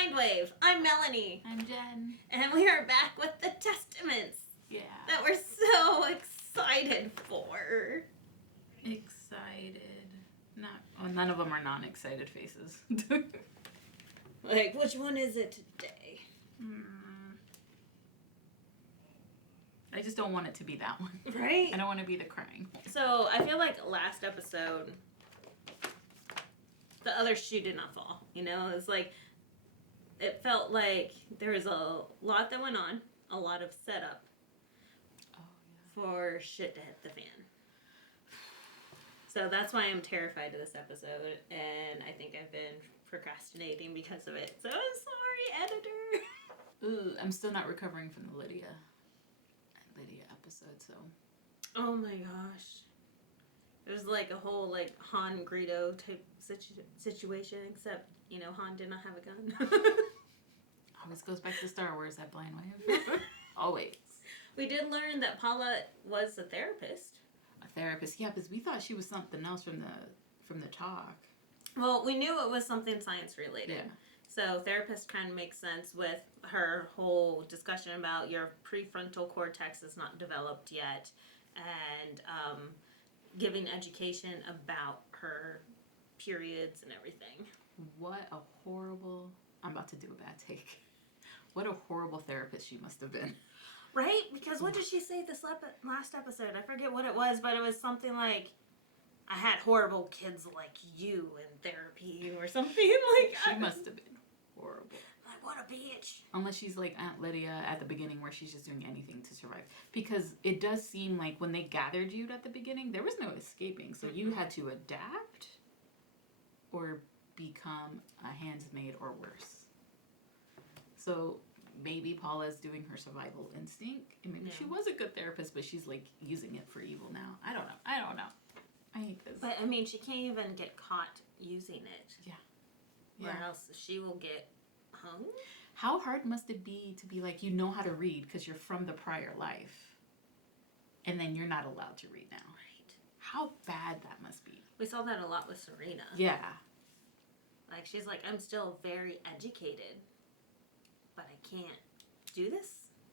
Mindwave. I'm Melanie. I'm Jen. And we are back with the Testaments. Yeah. That we're so excited for. Excited. None of them are non-excited faces. Like, which one is it today? I just don't want it to be that one. Right? I don't want to be the crying. So, I feel like last episode, the other shoe did not fall. You know, it's like, it felt like there was a lot that went on, a lot of setup for shit to hit the fan. So that's why I'm terrified of this episode, and I think I've been procrastinating because of it. So I'm sorry, editor. Ooh, I'm still not recovering from the Lydia episode, so. Oh my gosh. It was like a whole like Han Greedo type situation, except, you know, Han did not have a gun. Always goes back to Star Wars, that blind wave. Always. We did learn that Paula was a therapist. A therapist, yeah, because we thought she was something else from the talk. Well, we knew it was something science related. Yeah. So therapist kind of makes sense with her whole discussion about your prefrontal cortex is not developed yet, and giving education about her periods and everything. What a horrible... I'm about to do a bad take. What a horrible therapist she must have been. Right? Because what did she say this last episode? I forget what it was, but it was something like, I had horrible kids like you in therapy or something. Like She must have been horrible. Like, what a bitch. Unless she's like Aunt Lydia at the beginning where she's just doing anything to survive. Because it does seem like when they gathered you at the beginning, there was no escaping. So you had to adapt or become a handsmaid or worse. So maybe Paula's doing her survival instinct. And maybe she was a good therapist, but she's like using it for evil now. I don't know. I hate this. But I mean, she can't even get caught using it. Yeah. Or else she will get hung. How hard must it be to be like, you know how to read because you're from the prior life, and then you're not allowed to read now? Right. How bad that must be. We saw that a lot with Serena. Yeah. Like, she's like, I'm still very educated, but I can't do this.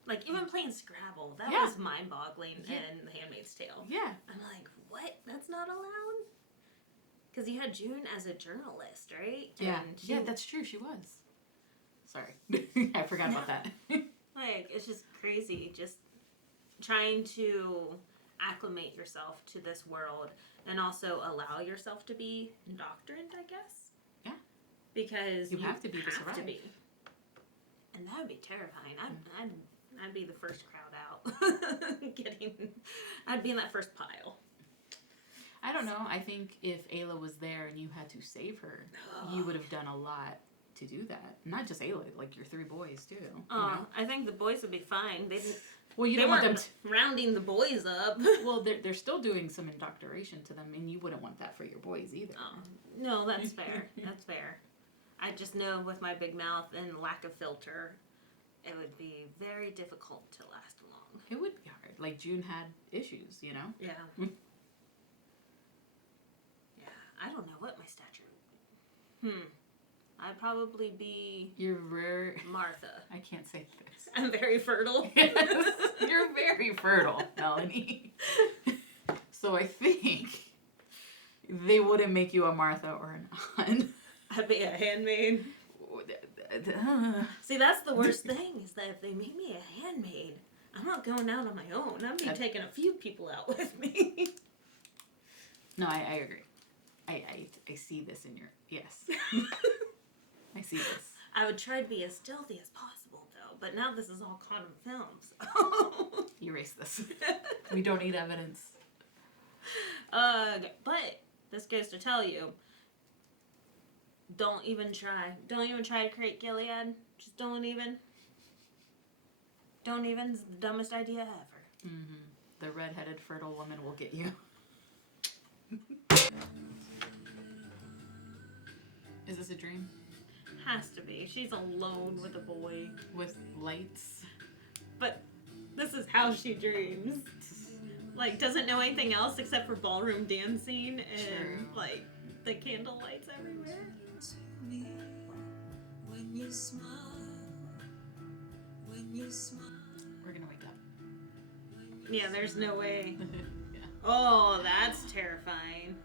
Like, even playing Scrabble, that was mind-boggling in The Handmaid's Tale. Yeah. I'm like, what? That's not allowed? Because you had June as a journalist, right? Yeah. And Yeah, that's true. She was. Sorry. I forgot about that. Like, it's just crazy. Just trying to acclimate yourself to this world and also allow yourself to be indoctrined, I guess. Yeah. Because you have to be to survive. And that would be terrifying. I'd be the first crowd out. I'd be in that first pile. I don't know. I think if Ayla was there and you had to save her, you would have done a lot to do that. Not just Ayla, like your 3 boys too. I think the boys would be fine. They don't want them rounding the boys up. Well, they're still doing some indoctrination to them, and you wouldn't want that for your boys either. No, that's fair. That's fair. I just know with my big mouth and lack of filter, it would be very difficult to last long. It would be hard. Like June had issues, you know? Yeah. Yeah. I don't know what my stature would be. I'd probably be... You're rare... Martha. I can't say this. I'm very fertile. Yes, you're very fertile, Melanie. So I think they wouldn't make you a Martha or an Aunt. I'd be a handmaid. See, that's the worst thing, is that if they make me a handmaid, I'm not going out on my own. I'd be taking a few people out with me. No, I agree. I see this in your... Yes. I see this. I would try to be as stealthy as possible, though. But now this is all caught on film, so... Erase this. We don't need evidence. But this goes to tell you, don't even try. Don't even try to create Gilead. Just don't even. Don't even. It's the dumbest idea ever. Mm-hmm. The red-headed fertile woman will get you. Is this a dream? Has to be. She's alone with a boy. With lights. But this is how she dreams. Like, doesn't know anything else except for ballroom dancing and, like, the candle lights everywhere. you smile, when you smile. We're gonna wake up. Yeah, there's no way. Yeah. Oh, that's terrifying.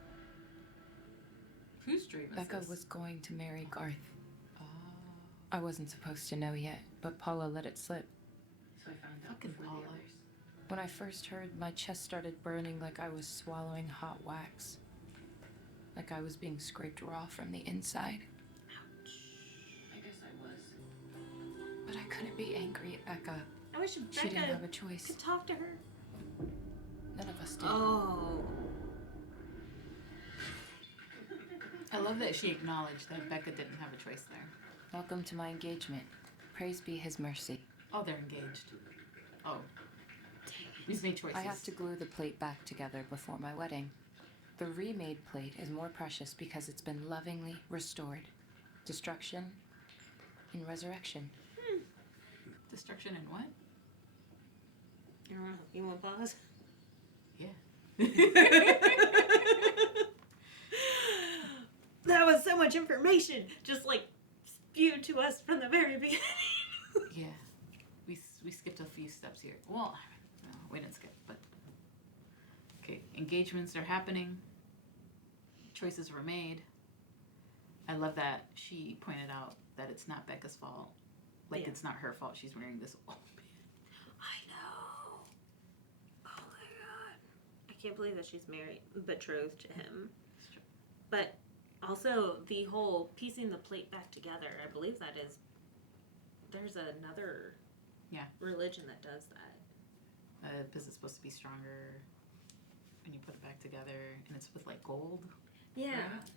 Whose dream is Becca this? was going to marry Garth. Oh. I wasn't supposed to know yet, but Paula let it slip. So I found out fucking Paula. When I first heard, my chest started burning like I was swallowing hot wax. Like I was being scraped raw from the inside. Ouch. I guess I was. But I couldn't be angry at Becca. I wish She didn't have Becca a choice. could talk to her. None of us did. Oh. I love that she acknowledged that Becca didn't have a choice there. Welcome to my engagement. Praise be his mercy. Oh, they're engaged. Oh. We've made choices. I have to glue the plate back together before my wedding. The remade plate is more precious because it's been lovingly restored. Destruction and resurrection. Destruction and what? I don't know. You want to pause? Yeah. That was so much information, just like spewed to us from the very beginning. Yeah. We skipped a few steps here. Well, no, we didn't skip, but okay. Engagements are happening. Choices were made. I love that she pointed out that it's not Becca's fault. Like, Yeah. it's not her fault she's wearing this. Oh, man. I know. Oh my god. I can't believe that she's married, betrothed to him. It's true. But also, the whole piecing the plate back together, I believe that is, there's another religion that does that. Because it's supposed to be stronger when you put it back together, and it's with, like, gold. Yeah. Right.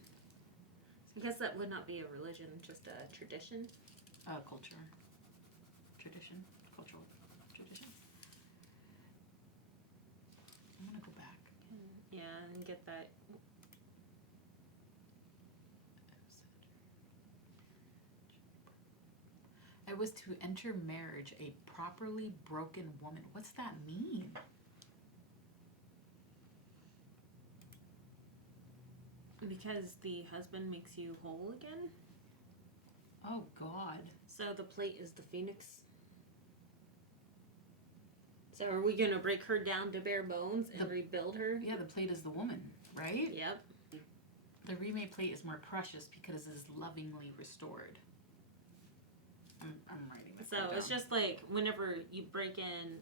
I guess that would not be a religion, just a tradition. Culture. Tradition. Cultural tradition. I'm gonna go back. Yeah, and get that. I was to enter marriage a properly broken woman. What's that mean? Because the husband makes you whole again. Oh, God. So the plate is the phoenix. So are we gonna break her down to bare bones and rebuild her? Yeah, the plate is the woman, right? Yep. The remade plate is more precious because it is lovingly restored. I'm writing that So down. it's just like whenever you break in,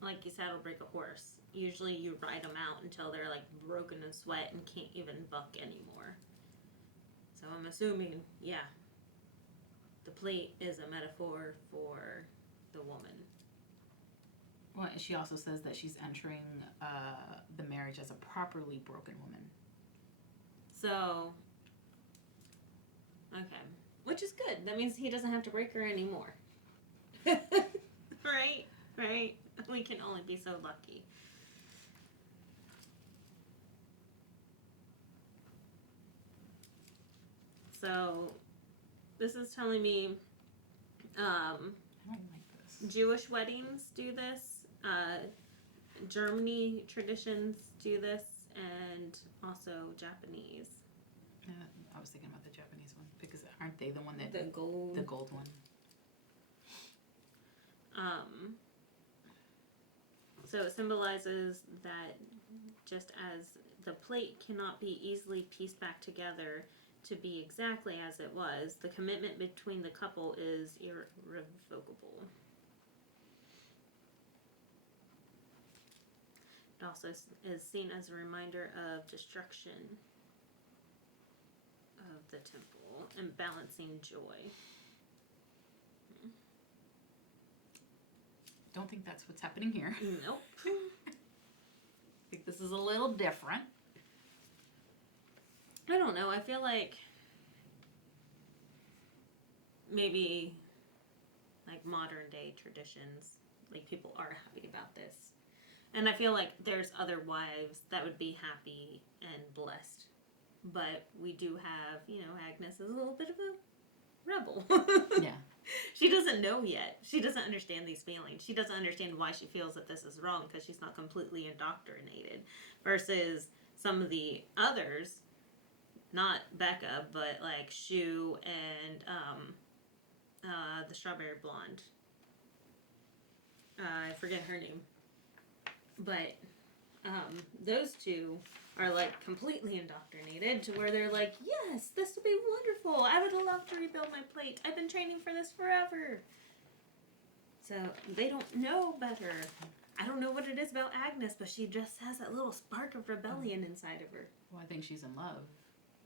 like you saddle break a horse. Usually you ride them out until they're like broken in sweat and can't even buck anymore. So I'm assuming, yeah, the plate is a metaphor for the woman. Well, she also says that she's entering the marriage as a properly broken woman. So, okay. Which is good. That means he doesn't have to break her anymore. Right? Right? We can only be so lucky. So, this is telling me I don't like this. Jewish weddings do this. Germany traditions do this. And also Japanese. I was thinking about the Japanese one because aren't they the one that The gold. the gold one? So it symbolizes that just as the plate cannot be easily pieced back together to be exactly as it was, the commitment between the couple is irrevocable. It also is seen as a reminder of destruction of the temple and balancing joy. Don't think that's what's happening here. Nope. I think this is a little different. I don't know. I feel like maybe like modern day traditions, like people are happy about this. And I feel like there's other wives that would be happy and blessed. But we do have, Agnes is a little bit of a rebel. Yeah. She doesn't know yet. She doesn't understand these feelings. She doesn't understand why she feels that this is wrong because she's not completely indoctrinated. Versus some of the others, not Becca, but like Shu and the strawberry blonde. I forget her name. But those two are like completely indoctrinated to where they're like, yes, this would be wonderful. I would love to rebuild my plate. I've been training for this forever. So they don't know better. I don't know what it is about Agnes, but she just has that little spark of rebellion inside of her. Well, I think she's in love.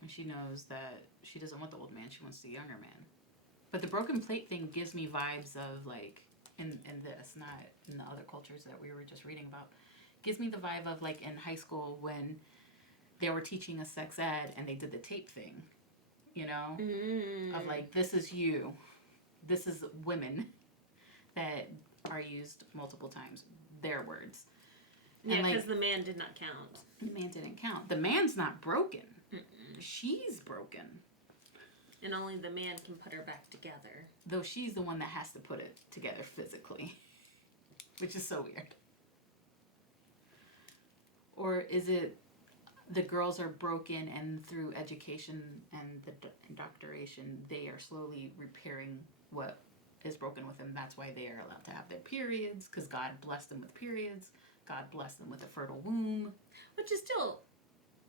And she knows that she doesn't want the old man. She wants the younger man. But the broken plate thing gives me vibes of like, in this, not in the other cultures that we were just reading about. Gives me the vibe of like in high school when they were teaching us sex ed and they did the tape thing. You know? Of like, this is you. This is women that are used multiple times. Their words. Yeah, because like, the man did not count. The man didn't count. The man's not broken. Mm-mm. She's broken. And only the man can put her back together. Though she's the one that has to put it together physically. Which is so weird. Or is it the girls are broken and through education and the indoctrination, they are slowly repairing what is broken with them. That's why they are allowed to have their periods, because God blessed them with periods. God blessed them with a fertile womb. Which is still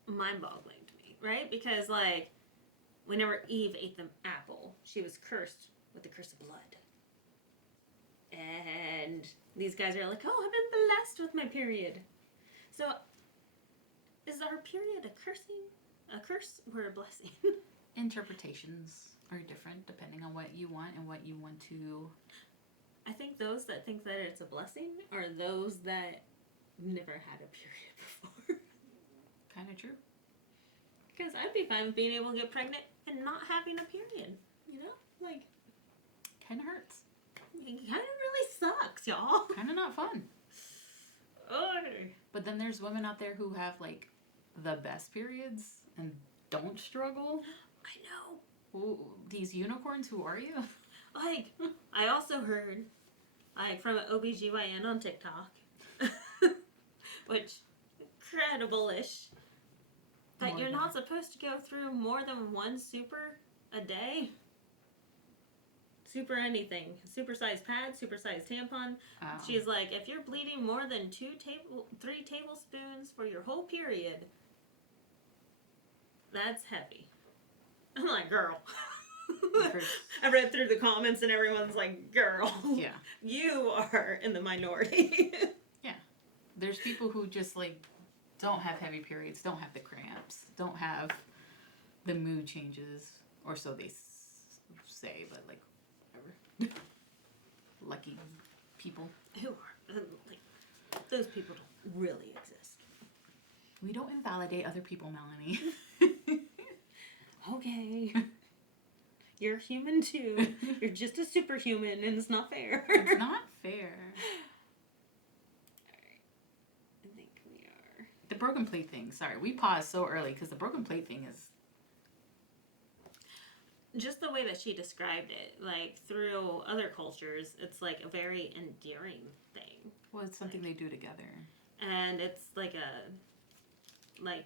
mind-boggling to me, right? Because, like, whenever Eve ate the apple, she was cursed with the curse of blood. And these guys are like, oh, I've been blessed with my period. So, is our period a curse or a blessing? Interpretations are different depending on what you want and what you want to... I think those that think that it's a blessing are those that never had a period before. Kind of true. Because I'd be fine with being able to get pregnant and not having a period. You know? Like... Kind of hurts. It kind of really sucks, y'all. Kind of not fun. Oh. But then there's women out there who have, like, the best periods and don't struggle. I know. Ooh, these unicorns, who are you? Like, I also heard, like, from an OBGYN on TikTok, which, credible-ish, that you're not supposed to go through more than one super a day. Super anything. Super-sized pad, super-sized tampon. Oh. She's like, if you're bleeding more than 3 tablespoons for your whole period, that's heavy. I'm like, girl. I read through the comments and everyone's like, girl, yeah, you are in the minority. Yeah. There's people who just, like, don't have heavy periods, don't have the cramps, don't have the mood changes, or so they say, but, like, whatever. Lucky people. Who are, like, those people don't really exist. We don't invalidate other people, Melanie. Okay. You're human too. You're just a superhuman and it's not fair. It's not fair. Alright. I think we are. The broken plate thing. Sorry, we paused so early because the broken plate thing is... Just the way that she described it, like, through other cultures, it's like a very endearing thing. Well, it's something they do together. And it's like like,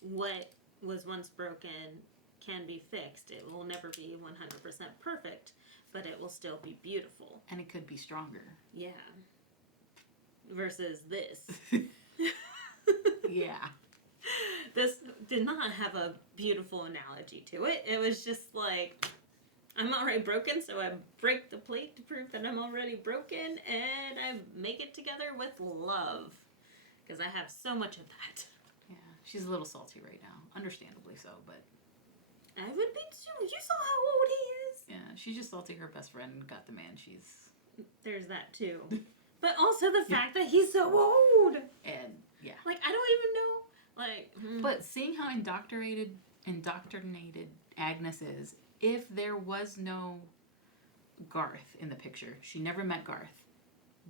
what was once broken can be fixed. It will never be 100% perfect, but it will still be beautiful. And it could be stronger. Yeah. Versus this. Yeah. This did not have a beautiful analogy to it. It was just like, I'm already broken, so I break the plate to prove that I'm already broken, and I make it together with love. Because I have so much of that. Yeah. She's a little salty right now. Understandably so, but... I would be too. You saw how old he is. Yeah, she's just salty her best friend got the man she's... There's that too. But also the fact that he's so old. And, yeah. Like, I don't even know. Like... But seeing how indoctrinated Agnes is, if there was no Garth in the picture, she never met Garth,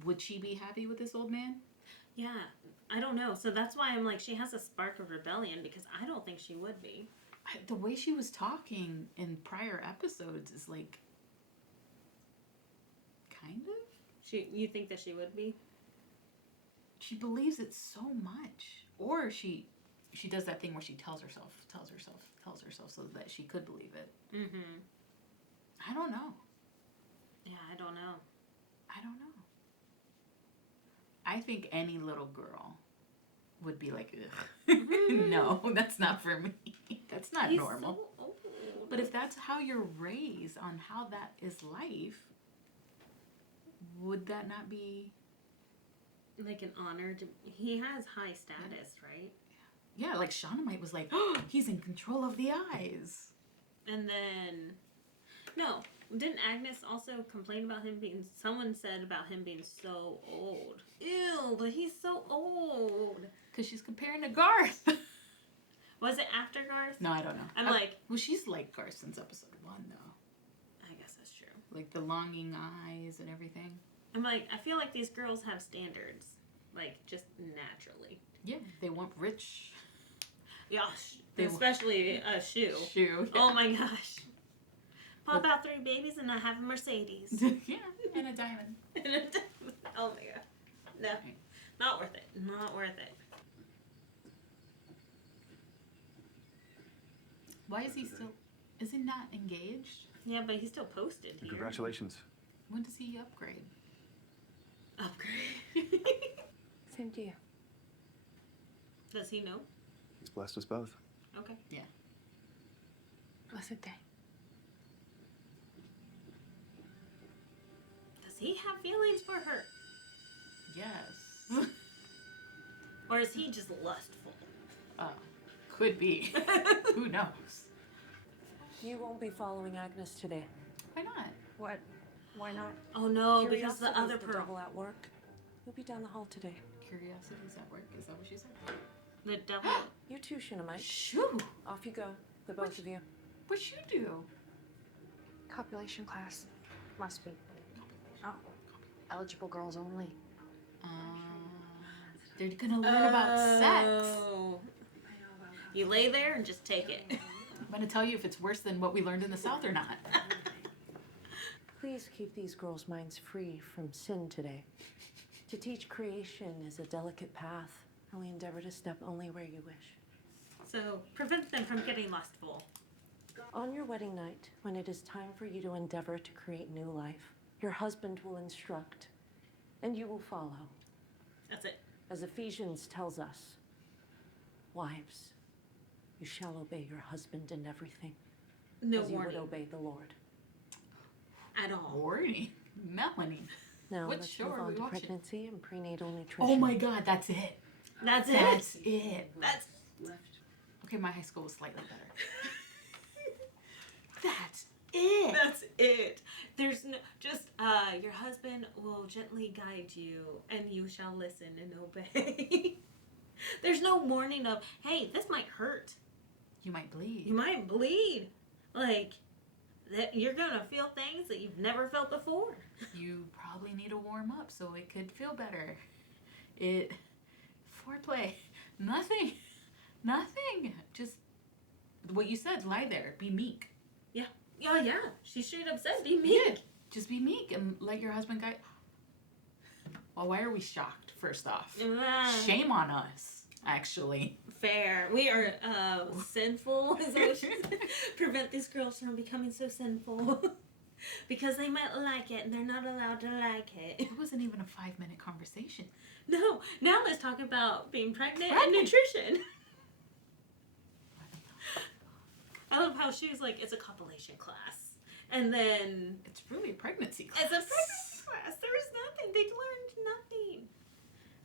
would she be happy with this old man? Yeah, I don't know. So that's why I'm like, she has a spark of rebellion, because I don't think she would be. The way she was talking in prior episodes is like... Kind of? You think that she would be? She believes it so much. Or she does that thing where she tells herself so that she could believe it. Mm-hmm. I don't know. don't know. I don't know. I think any little girl would be like, ugh. No, that's not for me. That's not He's normal. so old. But if that's how you're raised on how that is life, would that not be... Like an honor to... He has high status, right? Yeah, like Shaunamite was like, oh, he's in control of the eyes. And then... No. Didn't Agnes also complain about him being... Someone said about him being so old. Ew, but he's so old. Because she's comparing to Garth. Was it after Garth? No, I don't know. I'm like... Well, she's like Garth since episode 1, though. I guess that's true. Like the longing eyes and everything. I'm like, I feel like these girls have standards. Like, just naturally. Yeah, they want rich. Yeah, They especially a shoe. Shoe. Yeah. Oh my gosh. Pop out 3 babies and I have a Mercedes. Yeah, and a diamond. Oh my god. No. Not worth it. Not worth it. Why is he still... Is he not engaged? Yeah, but he's still posted here. Congratulations. When does he upgrade? Upgrade. Same to you. Does he know? He's blessed us both. Okay. Blessed day. Does he have feelings for her? Yes. Or is he just lustful? Could be. Who knows? You won't be following Agnes today. Why not? What? Why not? Oh no, because the Curiosity's other the Pearl. devil at work. You'll be down the hall today. Curiosity's at work? Is that what she said? The devil. You too, Shunammite. Shoo! Off you go, the both of you. What'd you do? Copulation class. Must be. Oh. Eligible girls only. They're gonna learn about sex. Oh. You lay there and just take it. I'm gonna tell you if it's worse than what we learned in the South or not. Please keep these girls' minds free from sin today. To teach creation is a delicate path, and we endeavor to step only where you wish. So, prevent them from getting lustful. On your wedding night, when it is time for you to endeavor to create new life, your husband will instruct, and you will follow. That's it. As Ephesians tells us, wives, you shall obey your husband in everything, No as you warning would obey the Lord. at all. Warning. Melanie. Now What let's show move are on we to watching? pregnancy and prenatal nutrition. Oh my god, that's it. That's it. That's it. That's Okay, my high school was slightly better. That's it. That's it. There's no just your husband will gently guide you and you shall listen and obey. There's no warning of, hey, this might hurt. You might bleed. You might bleed. Like that you're gonna feel things that you've never felt before. You probably need to warm up so it could feel better. Foreplay. Nothing. Just what you said, lie there. Be meek. Oh yeah. She straight up said be meek. Yeah. Just be meek and let your husband guide. Well, why are we shocked, first off? Shame on us, actually. Fair. We are sinful. Is what she said. Prevent these girls from becoming so sinful. Because they might like it and they're not allowed to like it. It wasn't even a 5-minute conversation. No. Now let's talk about being pregnant and Pregnant. nutrition. I love how she was like, it's a compilation class. And then It's really a pregnancy class. it's a pregnancy class. There was nothing. They learned nothing.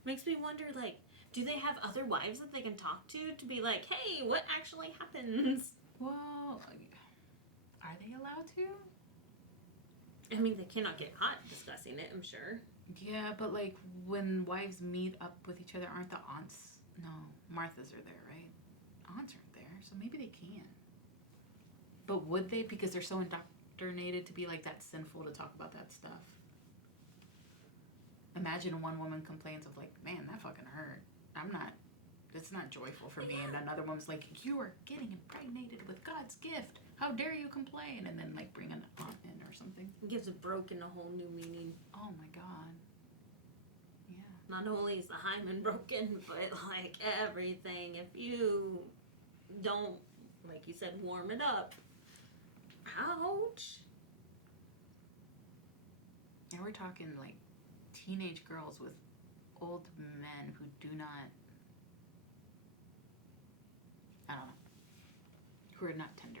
Makes me wonder, like, do they have other wives that they can talk to be like, hey, what actually happens? Well, are they allowed to? I mean, they cannot get hot discussing it, I'm sure. Yeah, but like when wives meet up with each other, aren't the aunts? No, Martha's are there, right? Aunts aren't there, so maybe they can. But would they? Because they're so indoctrinated to be like that sinful to talk about that stuff. Imagine one woman complains of like, man, that fucking hurt. It's not joyful for me. And another woman's like, you are getting impregnated with God's gift. How dare you complain? And then like bring an aunt in or something. It gives a broken a whole new meaning. Oh my God. Yeah. Not only is the hymen broken, but like everything. If you don't, like you said, warm it up. Ouch. And we're talking like teenage girls with old men who do not, I don't know, who are not tender.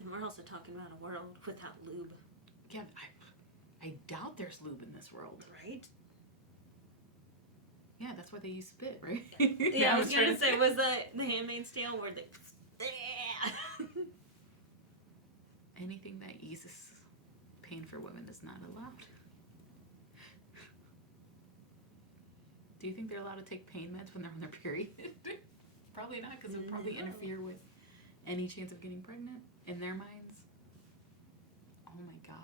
And we're also talking about a world without lube. Yeah, I doubt there's lube in this world. Right? Yeah, that's why they use spit, right? Yeah, I was going to say, was that the Handmaid's Tale where they... Anything that eases pain for women is not allowed. Do you think they're allowed to take pain meds when they're on their period? Probably not, because it would probably interfere with any chance of getting pregnant in their minds. Oh my god.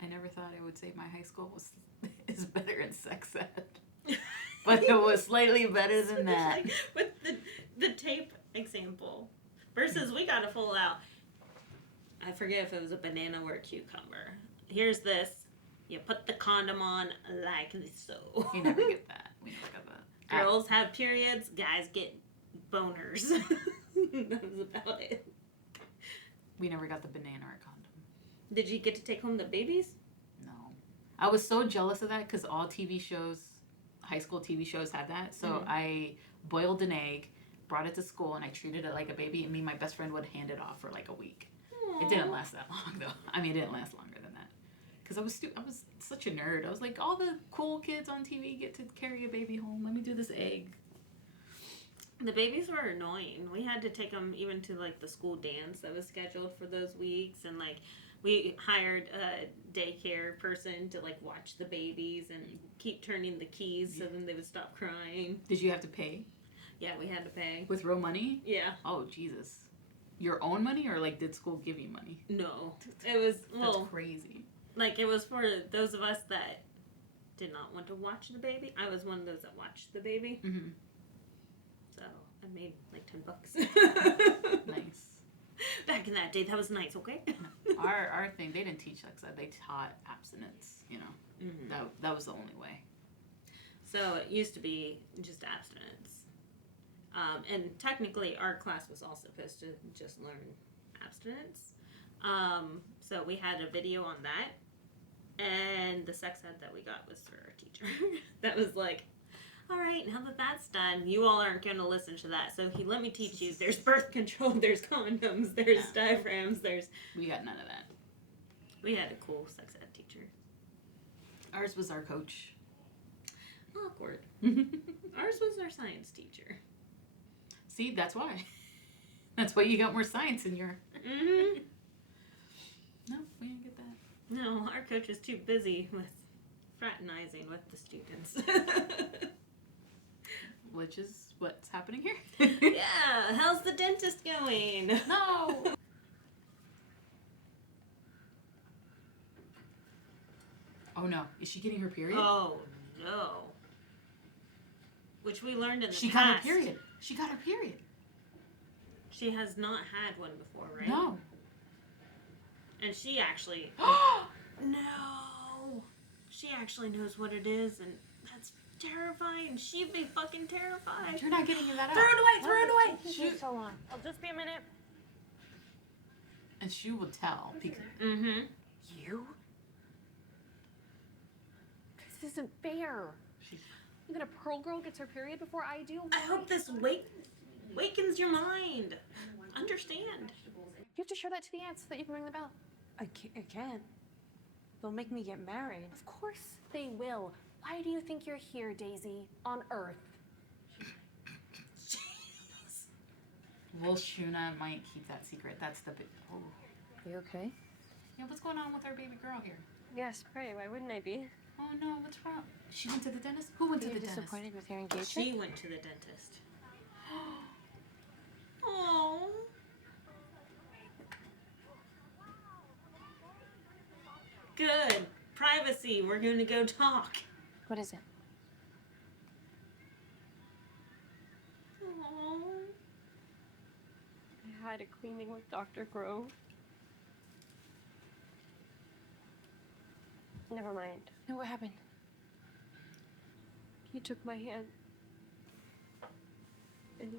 I never thought I would say my high school is better in sex ed. But it was slightly better than that. Like, with the tape example. Versus we got a full out, I forget if it was a banana or a cucumber. Here's this. You put the condom on like so. We never get that. We never got that. Girls have periods, guys get boners. That was about it. We never got the banana or condom. Did you get to take home the babies? No. I was so jealous of that because all TV shows, high school TV shows had that. So I boiled an egg, brought it to school, and I treated it like a baby. And me and my best friend would hand it off for like a week. It didn't last that long though. I mean, it didn't last longer than that. Because I was such a nerd. I was like, all the cool kids on TV get to carry a baby home. Let me do this egg. The babies were annoying. We had to take them even to like the school dance that was scheduled for those weeks, and like we hired a daycare person to like watch the babies and keep turning the keys so then they would stop crying. Did you have to pay? Yeah, we had to pay. With real money? Yeah. Oh, Jesus. Your own money, or like did school give you money? No. It was, That's crazy. like it was for those of us that did not want to watch the baby. I was one of those that watched the baby. Mm-hmm. So I made like $10. Nice. Back in that day, that was nice, okay? Our thing, they didn't teach sex ed. They taught abstinence, you know. Mm-hmm. That was the only way. So it used to be just abstinence. And technically, our class was all supposed to just learn abstinence. So we had a video on that. And the sex ed that we got was for our teacher. That was like, all right, now that that's done, you all aren't going to listen to that. So let me teach you. There's birth control, there's condoms, there's diaphragms, We got none of that. We had a cool sex ed teacher. Ours was our coach. Awkward. Ours was our science teacher. See, that's why. That's why you got more science in your... Mm-hmm. No, we didn't get that. No, our coach is too busy with fraternizing with the students. Which is what's happening here. Yeah, how's the dentist going? No! Oh no, is she getting her period? Oh, no. Which we learned in the She past. got her period. She got her period. She has not had one before, right? No. And she actually... No! She actually knows what it is, and that's terrifying. She'd be fucking terrified. You're not getting that out. Throw it away! Throw it away! Taking so long. I'll just be a minute. And she will tell. Because, Mm-hmm. You? This isn't fair. she's, Even a pearl girl gets her period before I do. I hope this wakens your mind. Understand. You have to show that to the aunts so that you can ring the bell. I can't. They'll make me get married. Of course they will. Why do you think you're here, Daisy? On Earth? well, Shuna might keep that secret. That's the big... Oh. You okay? Yeah, what's going on with our baby girl here? Yes, pray. Why wouldn't I be? Oh no, what's wrong? She went to the dentist? Who went to You're the dentist? disappointed with your engagement? She went to the dentist. Oh. Good. Privacy. We're going to go talk. What is it? Aww. I had a cleaning with Dr. Grove. Never mind. No, what happened? He took my hand. And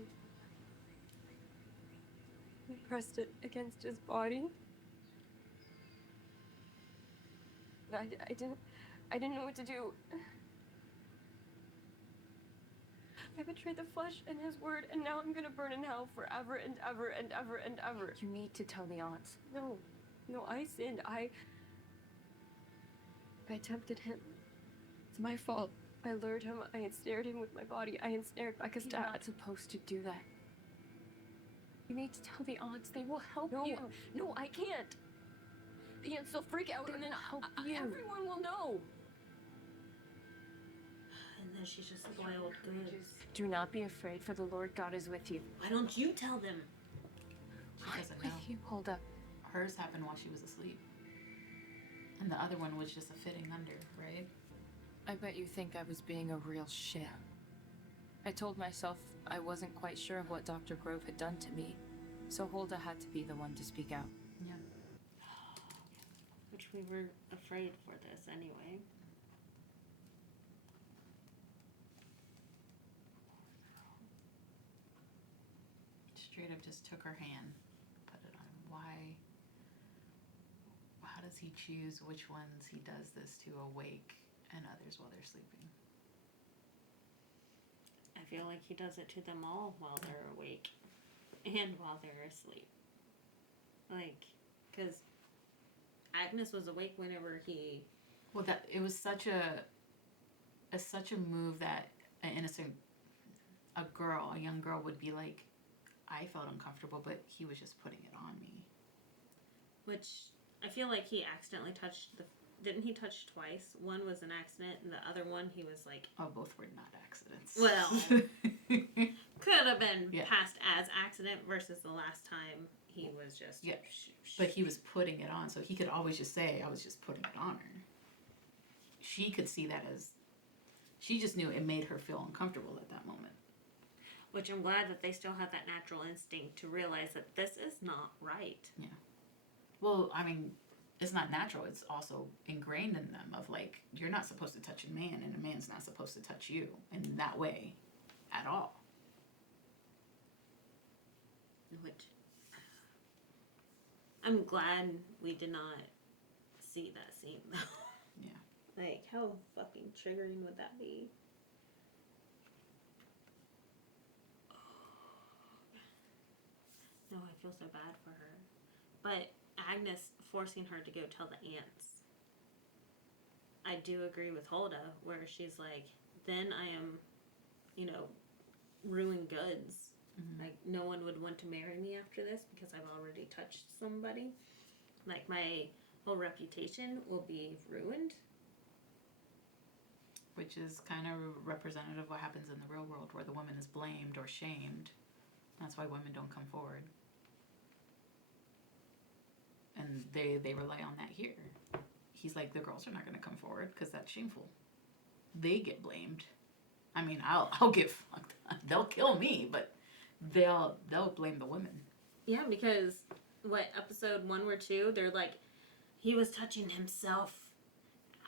he pressed it against his body. I didn't know what to do. I betrayed the flesh and his word, and now I'm gonna burn in hell forever and ever and ever and ever. You need to tell the aunts. No, I sinned. I tempted him. It's my fault. I lured him. I ensnared him with my body. I ensnared Becca's You're dad. not supposed to do that. You need to tell the aunts. They will help you. No, I can't. The aunts will freak out, and then help you. everyone will know. And then she's just spoiled goods. Do not be afraid, for the Lord God is with you. Why don't you tell them? She doesn't With know. you, Hulda. Hers happened while she was asleep. And the other one was just a fitting under, right? I bet you think I was being a real shit. I told myself I wasn't quite sure of what Dr. Grove had done to me, so Hulda had to be the one to speak out. Yeah. Which we were afraid for this anyway. Straight up just took her hand, put it on him. Why? How does he choose which ones he does this to awake and others while they're sleeping? I feel like he does it to them all while they're awake and while they're asleep. Like, because Agnes was awake whenever he. Well, that it was such a move that an innocent, a young girl would be like, I felt uncomfortable, but he was just putting it on me. Which I feel like he accidentally touched the. Didn't he touch twice? One was an accident, and the other one he was like. Oh, both were not accidents. Well, could have been Yeah. passed as accident versus the last time he was just. Yeah. But he was putting it on, so he could always just say, I was just putting it on her. She could see that as. She just knew it made her feel uncomfortable at that moment. Which I'm glad that they still have that natural instinct to realize that this is not right. Yeah. Well, I mean, it's not natural. It's also ingrained in them of like, you're not supposed to touch a man and a man's not supposed to touch you in that way at all. Which I'm glad we did not see that scene though. Yeah. Like, how fucking triggering would that be? No, I feel so bad for her. But Agnes forcing her to go tell the aunts. I do agree with Hulda, where she's like, then I am, ruined goods. Mm-hmm. Like, no one would want to marry me after this because I've already touched somebody. Like, my whole reputation will be ruined. Which is kind of representative of what happens in the real world where the woman is blamed or shamed. That's why women don't come forward. And they rely on that here. He's like, the girls are not going to come forward because that's shameful. They get blamed. I mean, I'll get fucked. They'll kill me, but they'll blame the women. Yeah, because episode 1 or 2, they're like, he was touching himself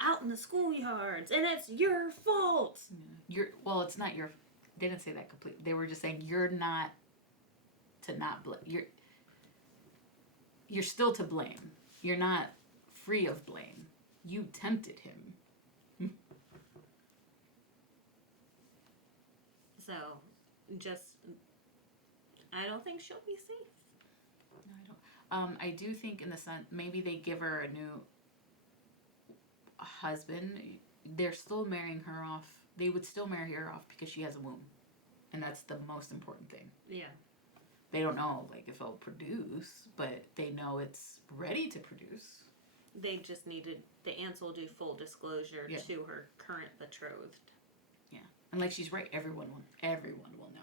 out in the schoolyards, and it's your fault. Yeah. It's not your. They didn't say that completely. They were just saying you're not to not blame. You're still to blame. You're not free of blame. You tempted him. So, I don't think she'll be safe. No, I don't. I do think in the sense maybe they give her a new husband. They're still marrying her off. They would still marry her off because she has a womb, and that's the most important thing. Yeah. They don't know like if it'll produce, but they know it's ready to produce. They just needed, the aunts will do full disclosure Yeah. to her current betrothed. Yeah, and like she's right. Everyone will know.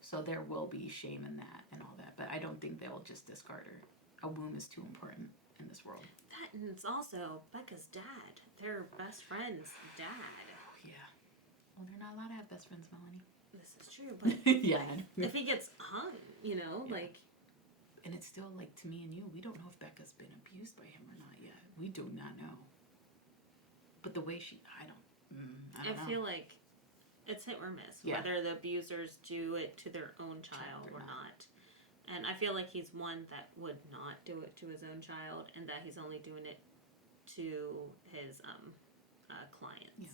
So there will be shame in that and all that, but I don't think they'll just discard her. A womb is too important in this world. That, and it's also Becca's dad. Their best friend's dad. Oh yeah. Well, they're not allowed to have best friends, Melanie. This is true, but Yeah. if he gets hung, Yeah. like. And it's still like to me and you, we don't know if Becca's been abused by him or not yet. We do not know. But the way I don't know. feel like it's hit or miss, Yeah. whether the abusers do it to their own child Child or or not. not. And I feel like he's one that would not do it to his own child, and that he's only doing it to his clients. Yeah.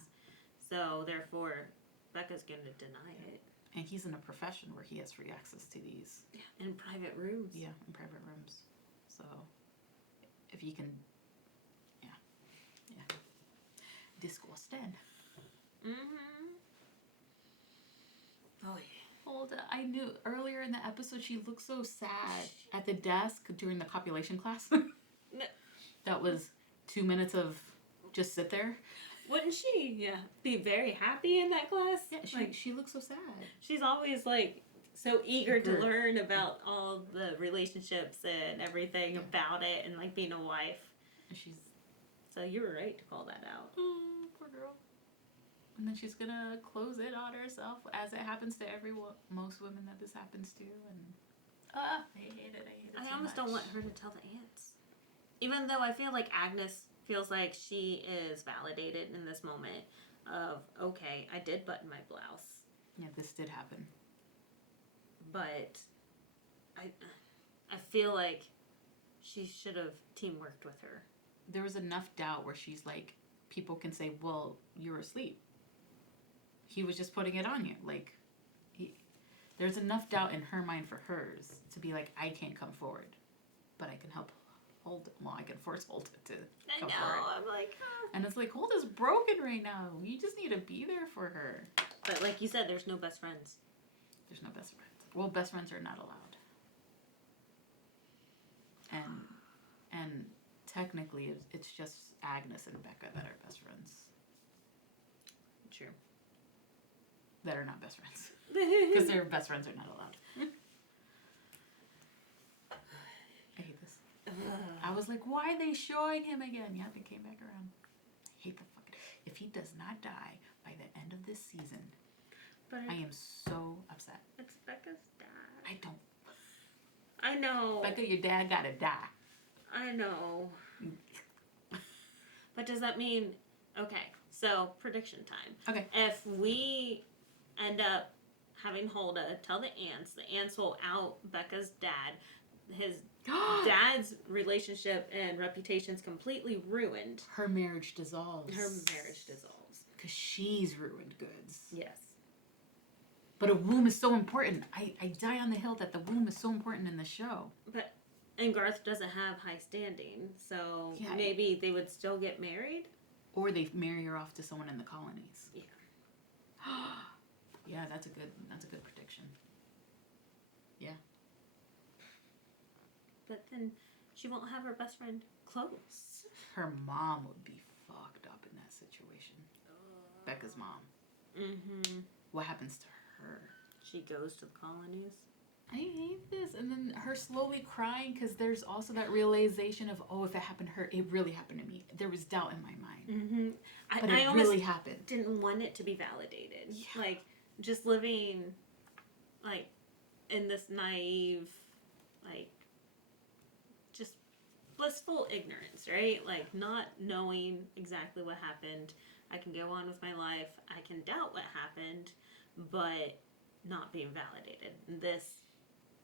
So therefore, Becca's going to deny it. And he's in a profession where he has free access to these. In private rooms. Yeah, in private rooms. So if you can, yeah. Disgusting. Mm-hmm. Oh, yeah. Hulda, I knew earlier in the episode she looked so sad at the desk during the copulation class. That was 2 minutes of just sit there. Wouldn't she, be very happy in that class? Yeah, she looks so sad. She's always, so eager to learn about all the relationships and everything about it and, being a wife. And she's... So you were right to call that out. Oh, poor girl. And then she's gonna close it on herself, as it happens to most women that this happens to. And I hate it. I almost don't want her to tell the aunts. Even though I feel like Agnes feels like she is validated in this moment of, okay, I did button my blouse. Yeah, this did happen. But I feel like she should have teamworked with her. There was enough doubt where she's like, people can say, well, you were asleep. He was just putting it on you. There's enough doubt in her mind for hers to be like, I can't come forward, but I can help Hulda. Well, I can force Hulda to come forward. I'm like, And it's like, Hulda's broken right now. You just need to be there for her. But like you said, there's no best friends. There's no best friends. Well, best friends are not allowed. And technically, it's just Agnes and Becca that are best friends. True. That are not best friends. Because their best friends are not allowed. I hate this. I was like, why are they showing him again? Yeah, they came back around. I hate the fucking... If he does not die by the end of this season, But I am so upset. it's Becca's dad. I don't... I know. Becca, your dad gotta die. I know. But does that mean... Okay, so prediction time. Okay. If we end up having Hulda tell the ants will out Becca's dad. His dad's relationship and reputation's completely ruined. Her marriage dissolves. Her marriage dissolves. Because she's ruined goods. Yes. But a womb is so important. I die on the hill that the womb is so important in the show. And Garth doesn't have high standing, so Yeah. maybe they would still get married. Or they marry her off to someone in the colonies. Yeah. Yeah, that's a good prediction. Yeah. But then she won't have her best friend close. Her mom would be fucked up in that situation. Becca's mom. Mm-hmm. What happens to her? She goes to the colonies. I hate this. And then her slowly crying because there's also that realization of, oh, if it happened to her, it really happened to me. There was doubt in my mind. Mm-hmm. But I it almost really happened. didn't want it to be validated. Yeah. Like, just living, like, in this naive, like, just blissful ignorance, right? Like, not knowing exactly what happened. I can go on with my life. I can doubt what happened, but not being validated. This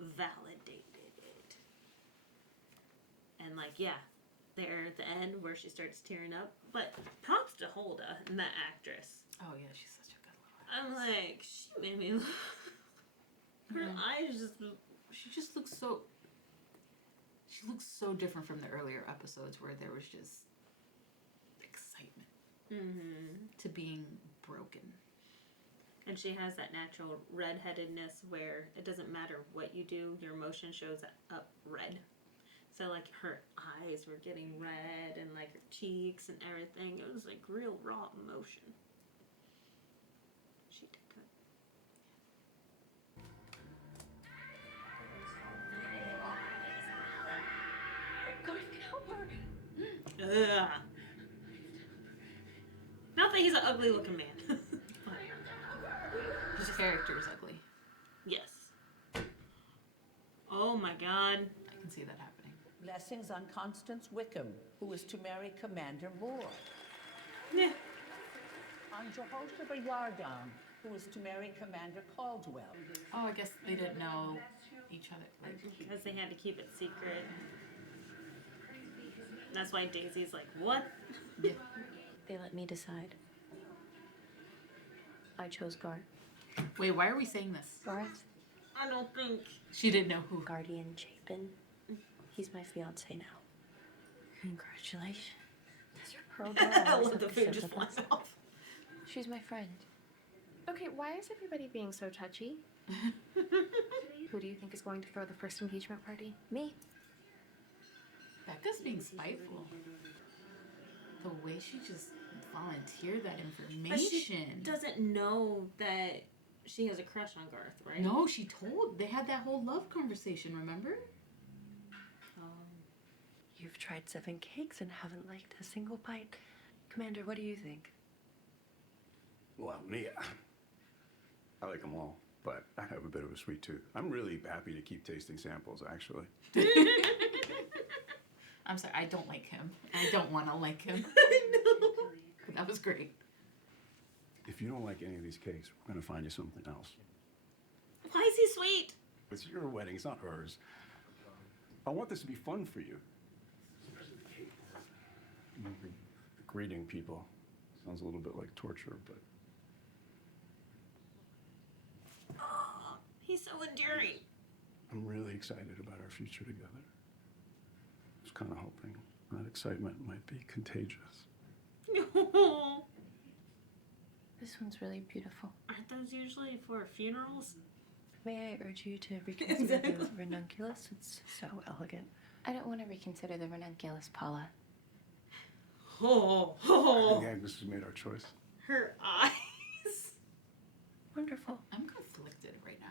validated it. And, like, yeah, there at the end where she starts tearing up. But props to Hulda and that actress. Oh, yeah, she's such a good little I'm like, she made me look. Her eyes just. She just looks so... She looks so different from the earlier episodes where there was just excitement to being broken. And she has that natural redheadedness where it doesn't matter what you do, your emotion shows up red. So, like, her eyes were getting red and, like, her cheeks and everything. It was, like, real raw emotion. She did good. Garth can help her. Ugh. Not that he's an ugly looking man. But, His character is ugly. yes. Oh my god. I can see that happening. Blessings on Constance Wickham, who is to marry Commander Moore. Yeah. On Jehoshaphat Yardan, who is to marry Commander Caldwell. Oh, I guess they didn't know each other. Like, Because they had to keep it secret. That's why Daisy's like, what? Yeah. They let me decide. I chose Garth. Wait, why are we saying this? Garth? I don't think. She didn't know who. Guardian Chapin. He's my fiance now. Congratulations. Pearl girl I always love the has food sit just with flying us. off. She's my friend. Okay, why is everybody being so touchy? Who do you think is going to throw the first engagement party? Me. Becca's being spiteful. The way she just volunteered that But she information. doesn't know that she has a crush on Garth, right? No, she told. They had that whole love conversation, remember? You've tried 7 cakes and haven't liked a single bite. Commander, what do you think? Well, me, I like them all, but I have a bit of a sweet tooth. I'm really happy to keep tasting samples, actually. I'm sorry, I don't like him. I don't want to like him. But that was great. If you don't like any of these cakes, we're gonna find you something else. Why is he sweet? It's your wedding, it's not hers. I want this to be fun for you. Greeting people sounds a little bit like torture, but Oh, he's so endearing. I'm really excited about our future together. I was kind of hoping that excitement might be contagious. This one's really beautiful. Aren't those usually for funerals? May I urge you to reconsider Exactly. the ranunculus? It's so elegant. I don't want to reconsider the ranunculus, Paula. Oh, I think Agnes has made our choice. her eyes. Wonderful. I'm conflicted right now.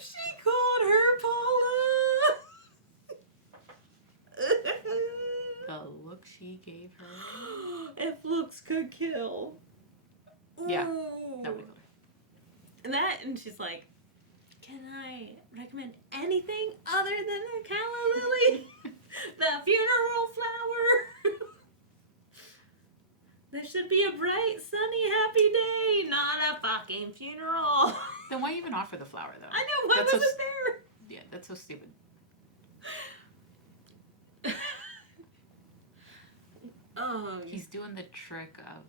She called her Paula. The look she gave her. If looks could kill. Yeah, Ooh. that would have And that, and she's like, can I recommend anything other than the calla lily? The funeral flower? There should be a bright, sunny, happy day, not a fucking funeral. Then why even offer the flower, though? I know, why That's was so it there? Yeah, that's so stupid. He's doing the trick of,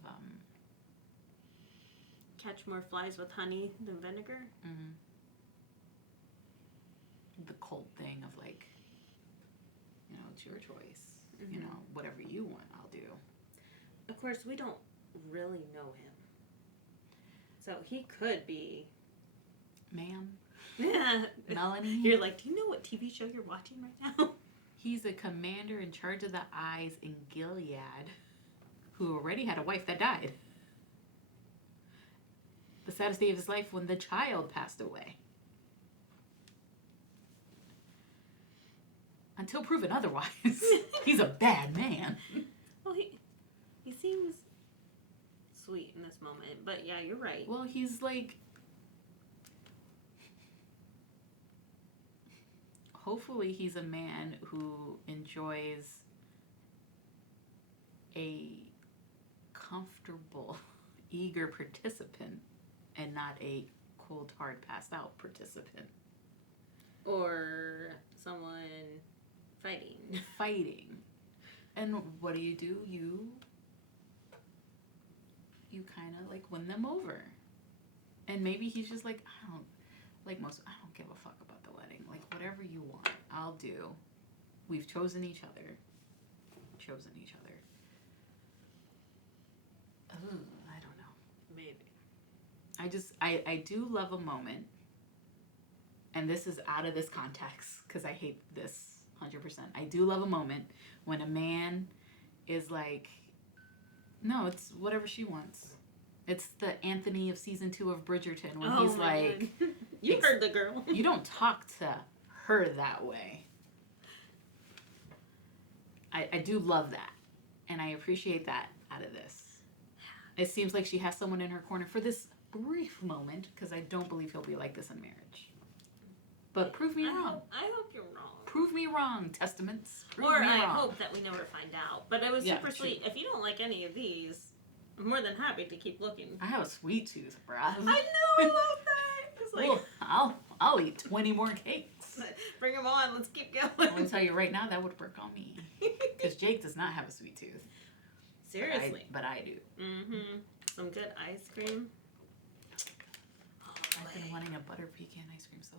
catch more flies with honey than vinegar. the cult thing of like, you know, it's your choice. You know, whatever you want, I'll do. Of course, we don't really know him. So he could be. Ma'am, Yeah. Melanie. You're like, do you know what TV show you're watching right now? He's a commander in charge of the eyes in Gilead, who already had a wife that died. The saddest day of his life when the child passed away. Until proven otherwise, he's a bad man. Well, he seems sweet in this moment, but yeah, you're right. Well, he's like... Hopefully he's a man who enjoys a comfortable, eager participant and not a cold, hard, passed out participant. Or someone fighting. Fighting. And what do? You kind of like win them over. And maybe he's just like, I don't give a fuck about the wedding. Like, whatever you want, I'll do. We've chosen each other. Ooh, I don't know. Maybe. I do love a moment, and this is out of this context because I hate this 100%. I do love a moment when a man is like, no, it's whatever she wants. It's the Anthony of season 2 of Bridgerton when he's my like, God. You heard the girl. you don't talk to her that way. I do love that, and I appreciate that out of this. It seems like she has someone in her corner for this brief moment, because I don't believe he'll be like this in marriage. But prove me wrong. I hope you're wrong. Prove me wrong, Testaments. Prove Or me I wrong. hope that we never find out. But it was Yeah, super true. sweet. If you don't like any of these, I'm more than happy to keep looking. I have a sweet tooth, bruh. I know, I love that. It's like, Well, I'll eat 20 more cakes. bring them on, let's keep I'm going. gonna tell you right now, that would work on me. Because Jake does not have a sweet tooth. Seriously. But I do. Mm-hmm. Some good ice cream. I've been wanting a butter pecan ice cream so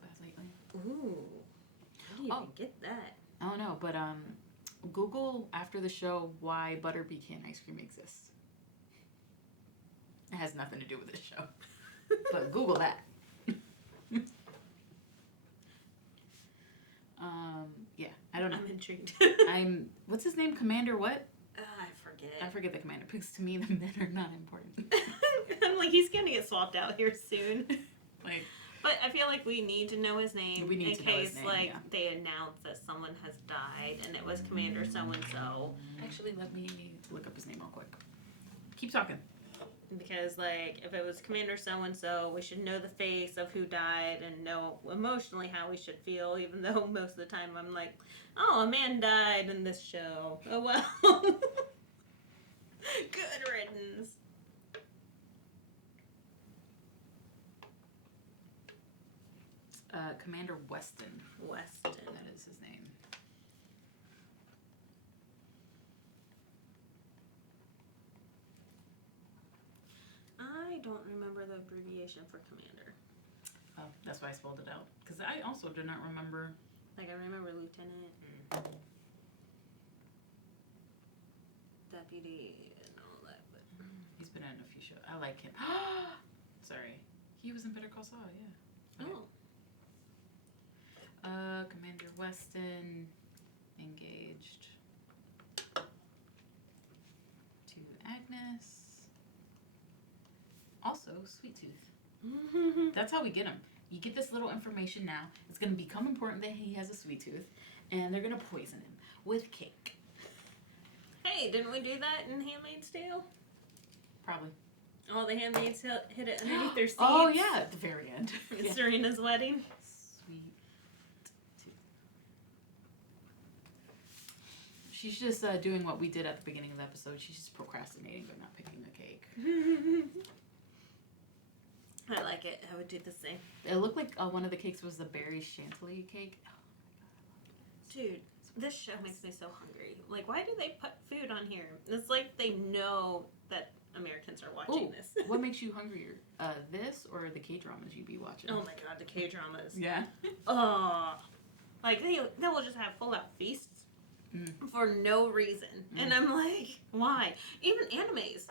bad lately. Ooh. How do you even get that? I don't know, but Google after the show why butter pecan ice cream exists. It has nothing to do with this show. But Google that. Yeah, I don't know. I'm intrigued. What's his name? Commander what? I forget. I forget the commander, because to me the men are not important. I'm like, he's gonna get swapped out here soon. Like, but I feel like we need to know his name We need in to know case his name, like yeah. they announce that someone has died and it was Commander so and so. actually, let me look up his name real quick. Keep talking. Because like if it was Commander so and so, we should know the face of who died and know emotionally how we should feel. Even though most of the time I'm like, oh, a man died in this show. Oh well. Good riddance. Commander Weston. Weston. That is his name. I don't remember the abbreviation for commander. Oh, that's why I spelled it out. Because I also do not remember. Like I remember lieutenant, deputy, and all that. But He's been in a few shows. I like him. Sorry. He was in Better Call Saul, yeah. oh, Commander Weston, engaged to Agnes. Also, Sweet Tooth. That's how we get him. You get this little information now. It's going to become important that he has a sweet tooth, and they're going to poison him with cake. hey, didn't we do that in Handmaid's Tale? Probably. All the handmaids hit it underneath their seats. Oh, yeah, at the very end. At Yeah. Serena's wedding. Sweet tooth. She's just doing what we did at the beginning of the episode. She's just procrastinating but not picking the cake. I like it. I would do the same. It looked like one of the cakes was the berry chantilly cake. Oh my god, Dude, this show makes me so hungry. Like, why do they put food on here? It's like they know that Americans are watching this. What makes you hungrier? This or the K-dramas you'd be watching? Oh my god, the K-dramas. Yeah. Oh. Like, they will just have full-out feasts for no reason. And I'm like, why? Even animes.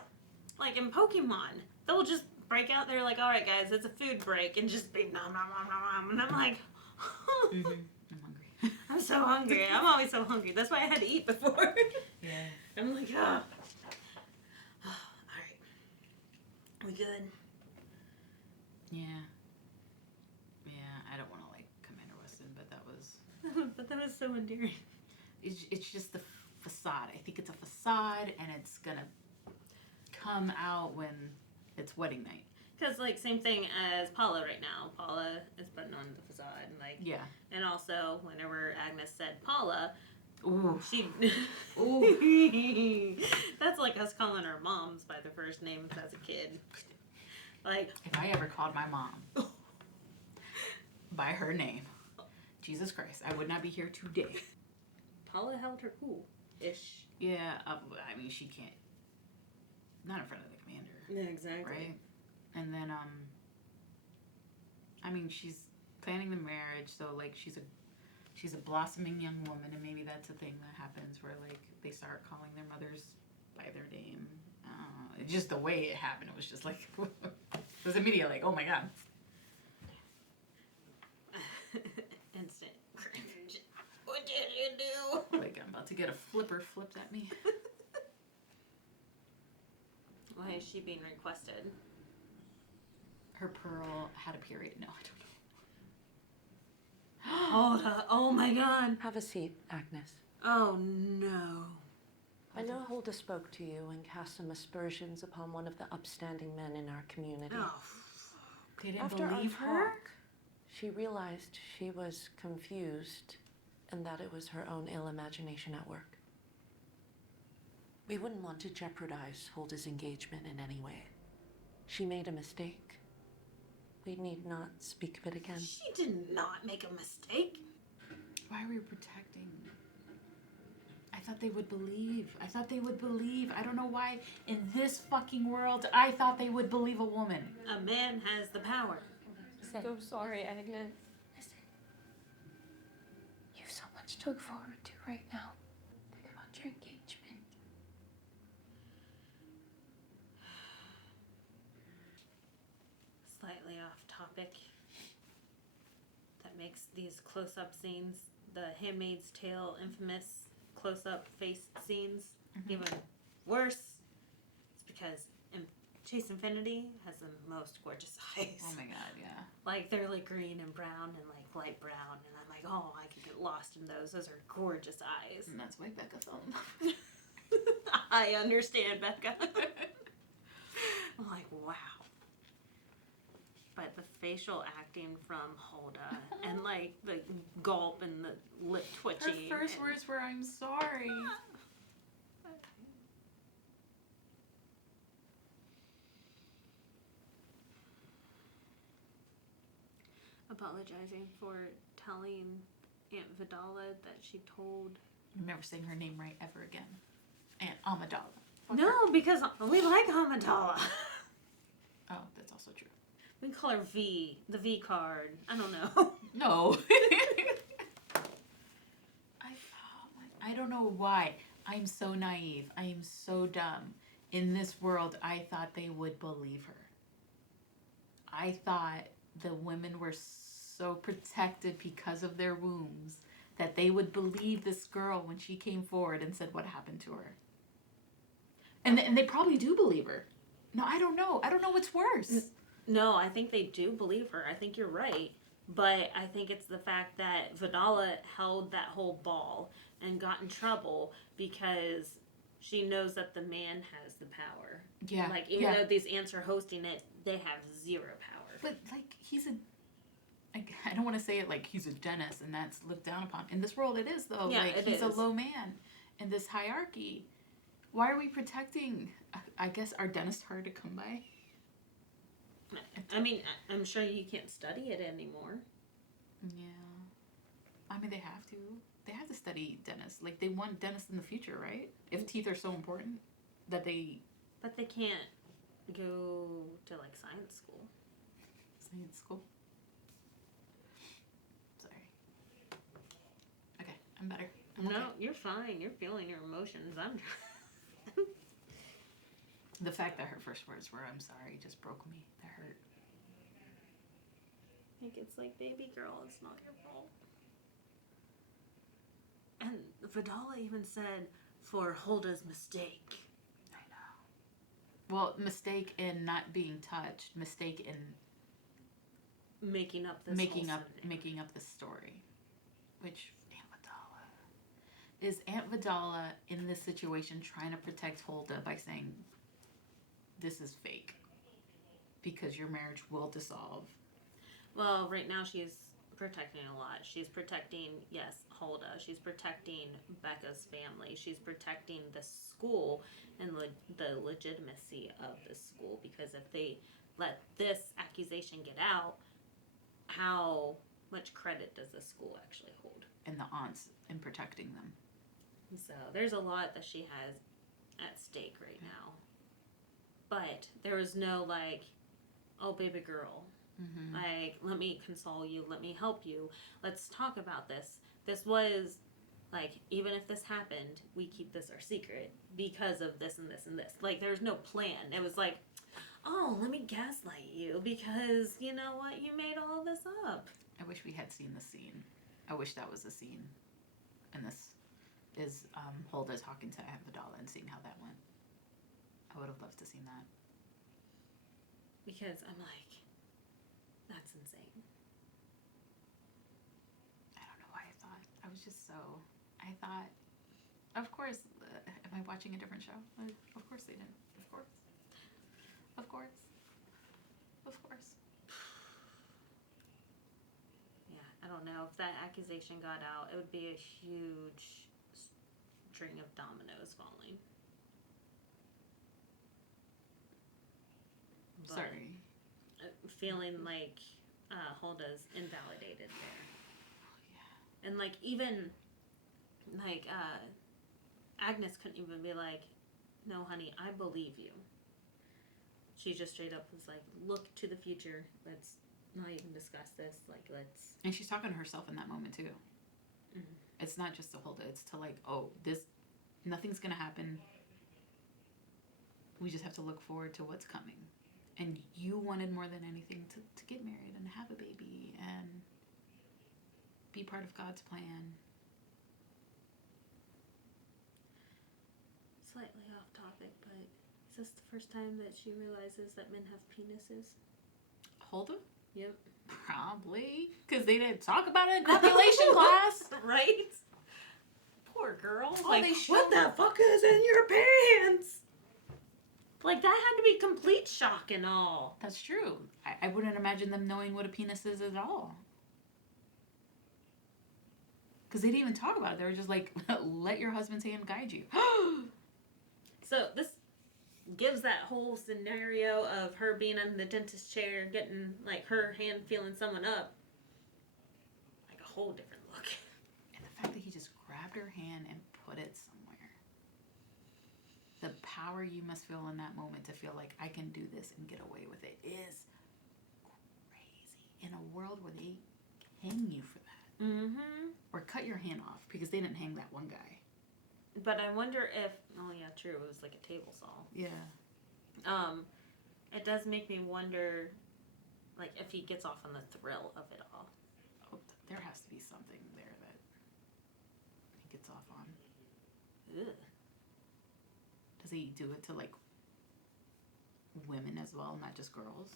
Like, in Pokemon, they'll just break out. They're like, all right, guys, it's a food break. And just be nom, nom, nom, nom, nom. And I'm like, I'm hungry. I'm so hungry. I'm always so hungry. That's why I had to eat before. Yeah. I'm like, oh. All right. We good? Yeah. Yeah, I don't want to like Commander Weston, but that was... But that was so endearing. It's just the facade. I think it's a facade, and it's gonna come out when it's wedding night. Because, like, same thing as Paula right now. Paula is putting on the facade. And, like, Yeah. and also, whenever Agnes said Paula, Ooh. she... Ooh. That's like us calling our moms by their first names as a kid. Like... If I ever called my mom by her name, Jesus Christ, I would not be here today. Paula held her cool-ish. Yeah, I mean, she can't. Not in front of the commander. Yeah, exactly. Right? And then, I mean, she's planning the marriage, so, like, she's a blossoming young woman, and maybe that's a thing that happens where, like, they start calling their mothers by their name. Just the way it happened, it was just like, it was immediate, like, oh my god. Instant cringe. What did you do? Like, I'm about to get a flipper flipped at me. Why is she being requested? Her pearl had a period. No, I don't know. Hulda. Oh my god. Have a seat, Agnes. Oh no. I know Hulda spoke to you and cast some aspersions upon one of the upstanding men in our community. Oh. They didn't After our believe her? talk, she realized she was confused and that it was her own ill imagination at work. We wouldn't want to jeopardize Hulda's engagement in any way. She made a mistake. We need not speak of it again. She did not make a mistake. Why are we protecting? I thought they would believe. I thought they would believe. I don't know why in this fucking world I thought they would believe a woman. A man has the power. So sorry, Agnes. Listen. You have so much to look forward to right now. Think about your engagement. Slightly off topic. That makes these close-up scenes, the Handmaid's Tale infamous close-up face scenes, even worse. It's because Chase Infinity has the most gorgeous eyes. Oh my god, yeah. Like, they're like green and brown and like light brown, and I'm like, oh, I could get lost in those. Those are gorgeous eyes. And that's why Becca fell in love. I understand, Becca. I'm like, wow. But the facial acting from Hulda and like the gulp and the lip Her twitching. first words were, "I'm sorry." Apologizing for telling Aunt Vidala that she told. I'm never saying her name right ever again. Aunt Amidala. Fuck No, her. because we like Amidala. Oh, that's also true. We can call her V, the V card. I don't know. No. I don't know why. I'm so naive. I am so dumb. In this world, I thought they would believe her. I thought the women were so protected because of their wombs that they would believe this girl when she came forward and said what happened to her. And they probably do believe her. No, I don't know. I don't know what's worse. No, I think they do believe her. I think you're right. But I think it's the fact that Vidala held that whole ball and got in trouble because she knows that the man has the power. Yeah. Like, even though these aunts are hosting it, they have zero power. But, like, I don't want to say it like he's a dentist and that's looked down upon. In this world, it is, though. Yeah, like, it he's a is. low man in this hierarchy. Why are we protecting, I guess, our dentist hard to come by? I mean, I'm sure you can't study it anymore. Yeah. I mean, they have to. They have to study dentists. Like, they want dentists in the future, right? If teeth are so important that they... But they can't go to, like, science school. Science school? Sorry. Okay, I'm better. I'm No, okay. you're fine. You're feeling your emotions. I'm The fact that her first words were, "I'm sorry," just broke me. That hurt. like, it's like, baby girl, it's not your fault. And Vidala even said, for Hulda's mistake. I know. Well, mistake in not being touched. Mistake in Making up this making whole up scenario. making up the story, which is Aunt Vidala in this situation trying to protect Hulda by saying this is fake because your marriage will dissolve. Well, right now she's protecting a lot. She's protecting, yes, Hulda. She's protecting Becca's family. She's protecting the school and the legitimacy of the school, because if they let this accusation get out, how much credit does the school actually hold? And the aunts in protecting them. So there's a lot that she has at stake right now. But there was no like, oh, baby girl, like, let me console you, let me help you, let's talk about this. This was like, even if this happened, we keep this our secret because of this and this and this. Like, there was no plan. It was like, oh, let me gaslight you because you know what, you made all this up. I wish we had seen the scene. I wish that was the scene. And this is Hulda talking to Aunt Vidala and seeing how that went. I would have loved to seen that. Because I'm like, that's insane. I don't know why I thought. I was just so... I thought, of course, am I watching a different show? Of course they didn't. Of course. Of course. Of course. Yeah, I don't know. If that accusation got out, it would be a huge string of dominoes falling. but Sorry. feeling like Hulda's invalidated there. Yeah. And like even like Agnes couldn't even be like, no honey, I believe you. She just straight up was like, look to the future, let's not even discuss this, like let's. And she's talking to herself in that moment too. Mm-hmm. It's not just to Hulda, it's to like, oh, this, nothing's gonna happen. We just have to look forward to what's coming. And you wanted more than anything to get married and have a baby and be part of God's plan. Slightly off topic, but is this the first time that she realizes that men have penises? Hulda? Yep. Probably. Because they didn't talk about it in copulation class. Right? Poor girl. Oh, like, they what the fuck is in your pants? Like, that had to be complete shock and all. That's true. I wouldn't imagine them knowing what a penis is at all. Because they didn't even talk about it. They were just like, let your husband's hand guide you. So this gives that whole scenario of her being in the dentist chair, getting like her hand feeling someone up, like a whole different look. And the fact that he just grabbed her hand and put it somewhere. The power you must feel in that moment to feel like I can do this and get away with it is crazy. In a world where they hang you for that. Mm-hmm. Or cut your hand off because they didn't hang that one guy. But I wonder if, oh yeah, true, it was like a table saw. Yeah. It does make me wonder, like, if he gets off on the thrill of it all. Oh, there has to be something there that he gets off on. Ugh. Does he do it to, like, women as well, not just girls?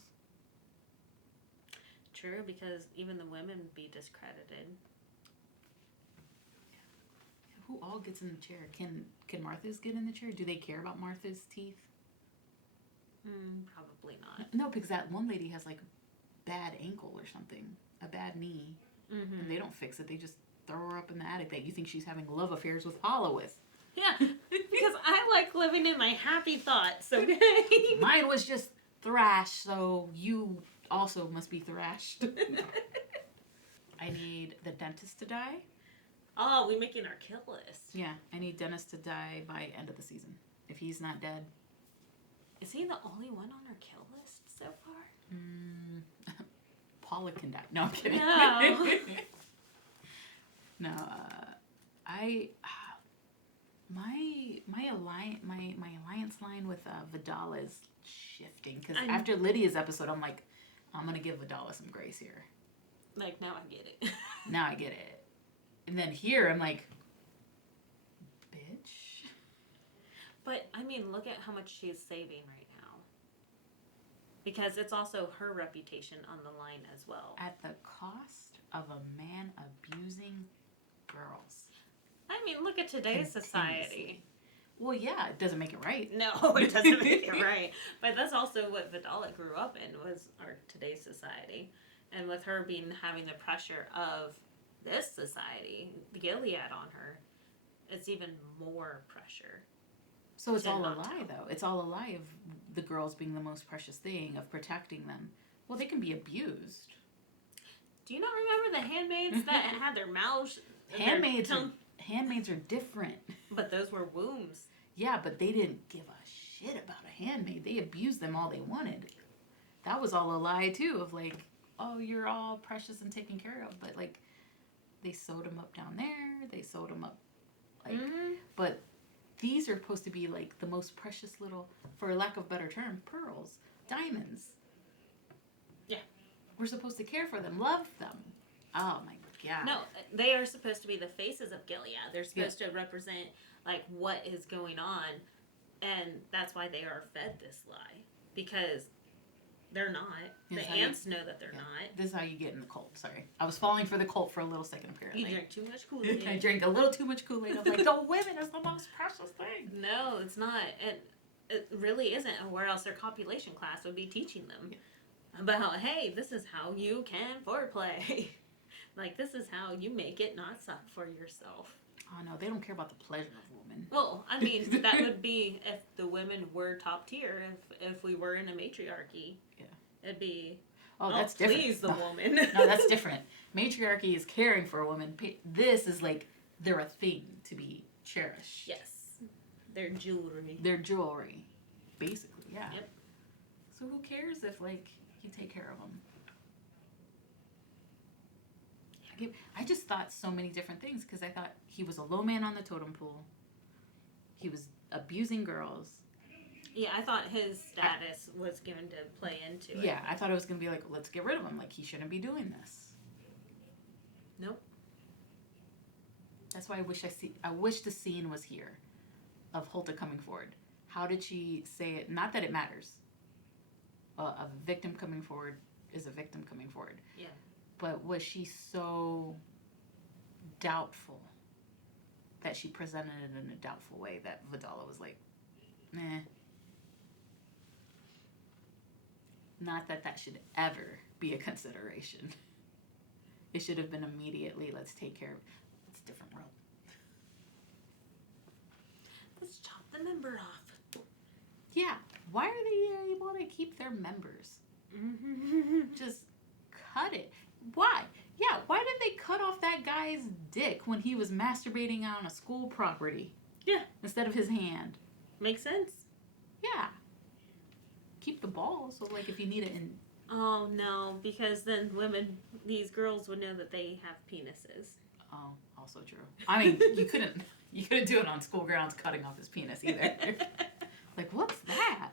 True, because even the women would be discredited. Who all gets in the chair? Can Martha's get in the chair? Do they care about Martha's teeth? Probably not. No, because that one lady has like bad ankle or something, a bad knee, and they don't fix it. They just throw her up in the attic that you think she's having love affairs with Paula with. Yeah, because I like living in my happy thoughts, okay? Mine was just thrashed, so you also must be thrashed. I need the dentist to die. Oh, we making our kill list. Yeah, I need Dennis to die by end of the season. If he's not dead. Is he the only one on our kill list so far? Paula can die. No, I'm kidding. No. No, my alliance line with Vidala is shifting because after Lydia's episode, I'm like, I'm gonna give Vidala some grace here. Like, now I get it. Now I get it. And then here, I'm like, bitch. But, I mean, look at how much she's saving right now. Because it's also her reputation on the line as well. At the cost of a man abusing girls. I mean, look at today's society. Well, yeah, it doesn't make it right. No, it doesn't make it right. But that's also what Vidala grew up in, was our today's society. And with her having the pressure of this society, the Gilead on her, it's even more pressure. So it's all a not lie, though. It's all a lie of the girls being the most precious thing, of protecting them. Well, they can be abused. Do you not remember the handmaids that had their mouths... Handmaids are different. But those were wombs. Yeah, but they didn't give a shit about a handmaid. They abused them all they wanted. That was all a lie, too, of like, oh, you're all precious and taken care of. But, like, they sewed them up down there. They sewed them up, like... But these are supposed to be, like, the most precious little, for lack of a better term, pearls, diamonds. Yeah. We're supposed to care for them, love them. Oh, my God. No, they are supposed to be the faces of Gilead. They're supposed to represent, like, what is going on. And that's why they are fed this lie. Because they're not. The ants know that they're not. This is how you get in the cult. Sorry. I was falling for the cult for a little second, apparently. You drink too much Kool-Aid. I drank a little too much Kool-Aid. I was like, the women is the most precious thing. No, it's not. It really isn't. Where else their copulation class would be teaching them about, hey, this is how you can foreplay. Like, this is how you make it not suck for yourself. Oh no, they don't care about the pleasure of women. Well, I mean, that would be if the women were top tier. If we were in a matriarchy, Yeah. it'd be. Oh, that's different. Please the No. woman. No, that's different. Matriarchy is caring for a woman. This is like they're a thing to be cherished. Yes, their jewelry. Their jewelry, basically. Yeah. Yep. So who cares if like you take care of them? I just thought so many different things because I thought he was a low man on the totem pole. He was abusing girls. Yeah, I thought his status was given to play into it. Yeah, I thought it was gonna be like, let's get rid of him. Like he shouldn't be doing this. Nope. That's why I wish the scene was here, of Hulda coming forward. How did she say it? Not that it matters. A victim coming forward is a victim coming forward. Yeah. But was she so doubtful that she presented it in a doubtful way that Vidala was like, nah. Not that that should ever be a consideration. It should have been immediately, let's take care of it. It's a different world. Let's chop the member off. Yeah. Why are they able to keep their members? Just cut it. Why? Yeah, why did they cut off that guy's dick when he was masturbating on a school property? Yeah. Instead of his hand. Makes sense. Yeah. Keep the ball, so like if you need it in... Oh no, because then these girls would know that they have penises. Oh, also true. I mean, you couldn't do it on school grounds cutting off his penis either. Like, what's that?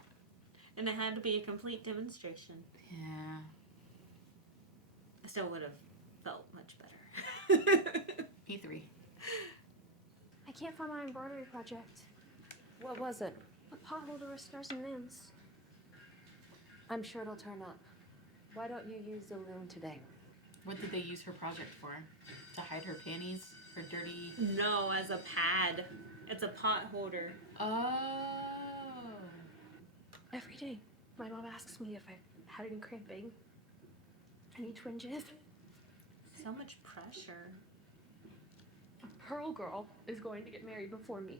And it had to be a complete demonstration. Yeah. I still would have felt much better. E3. I can't find my embroidery project. What was it? A pot holder with stars and moons. I'm sure it'll turn up. Why don't you use the loom today? What did they use her project for? To hide her panties? Her dirty... No, as a pad. It's a pot holder. Oh. Every day, my mom asks me if I've had any cramping, any twinges. So much pressure. A pearl girl is going to get married before me.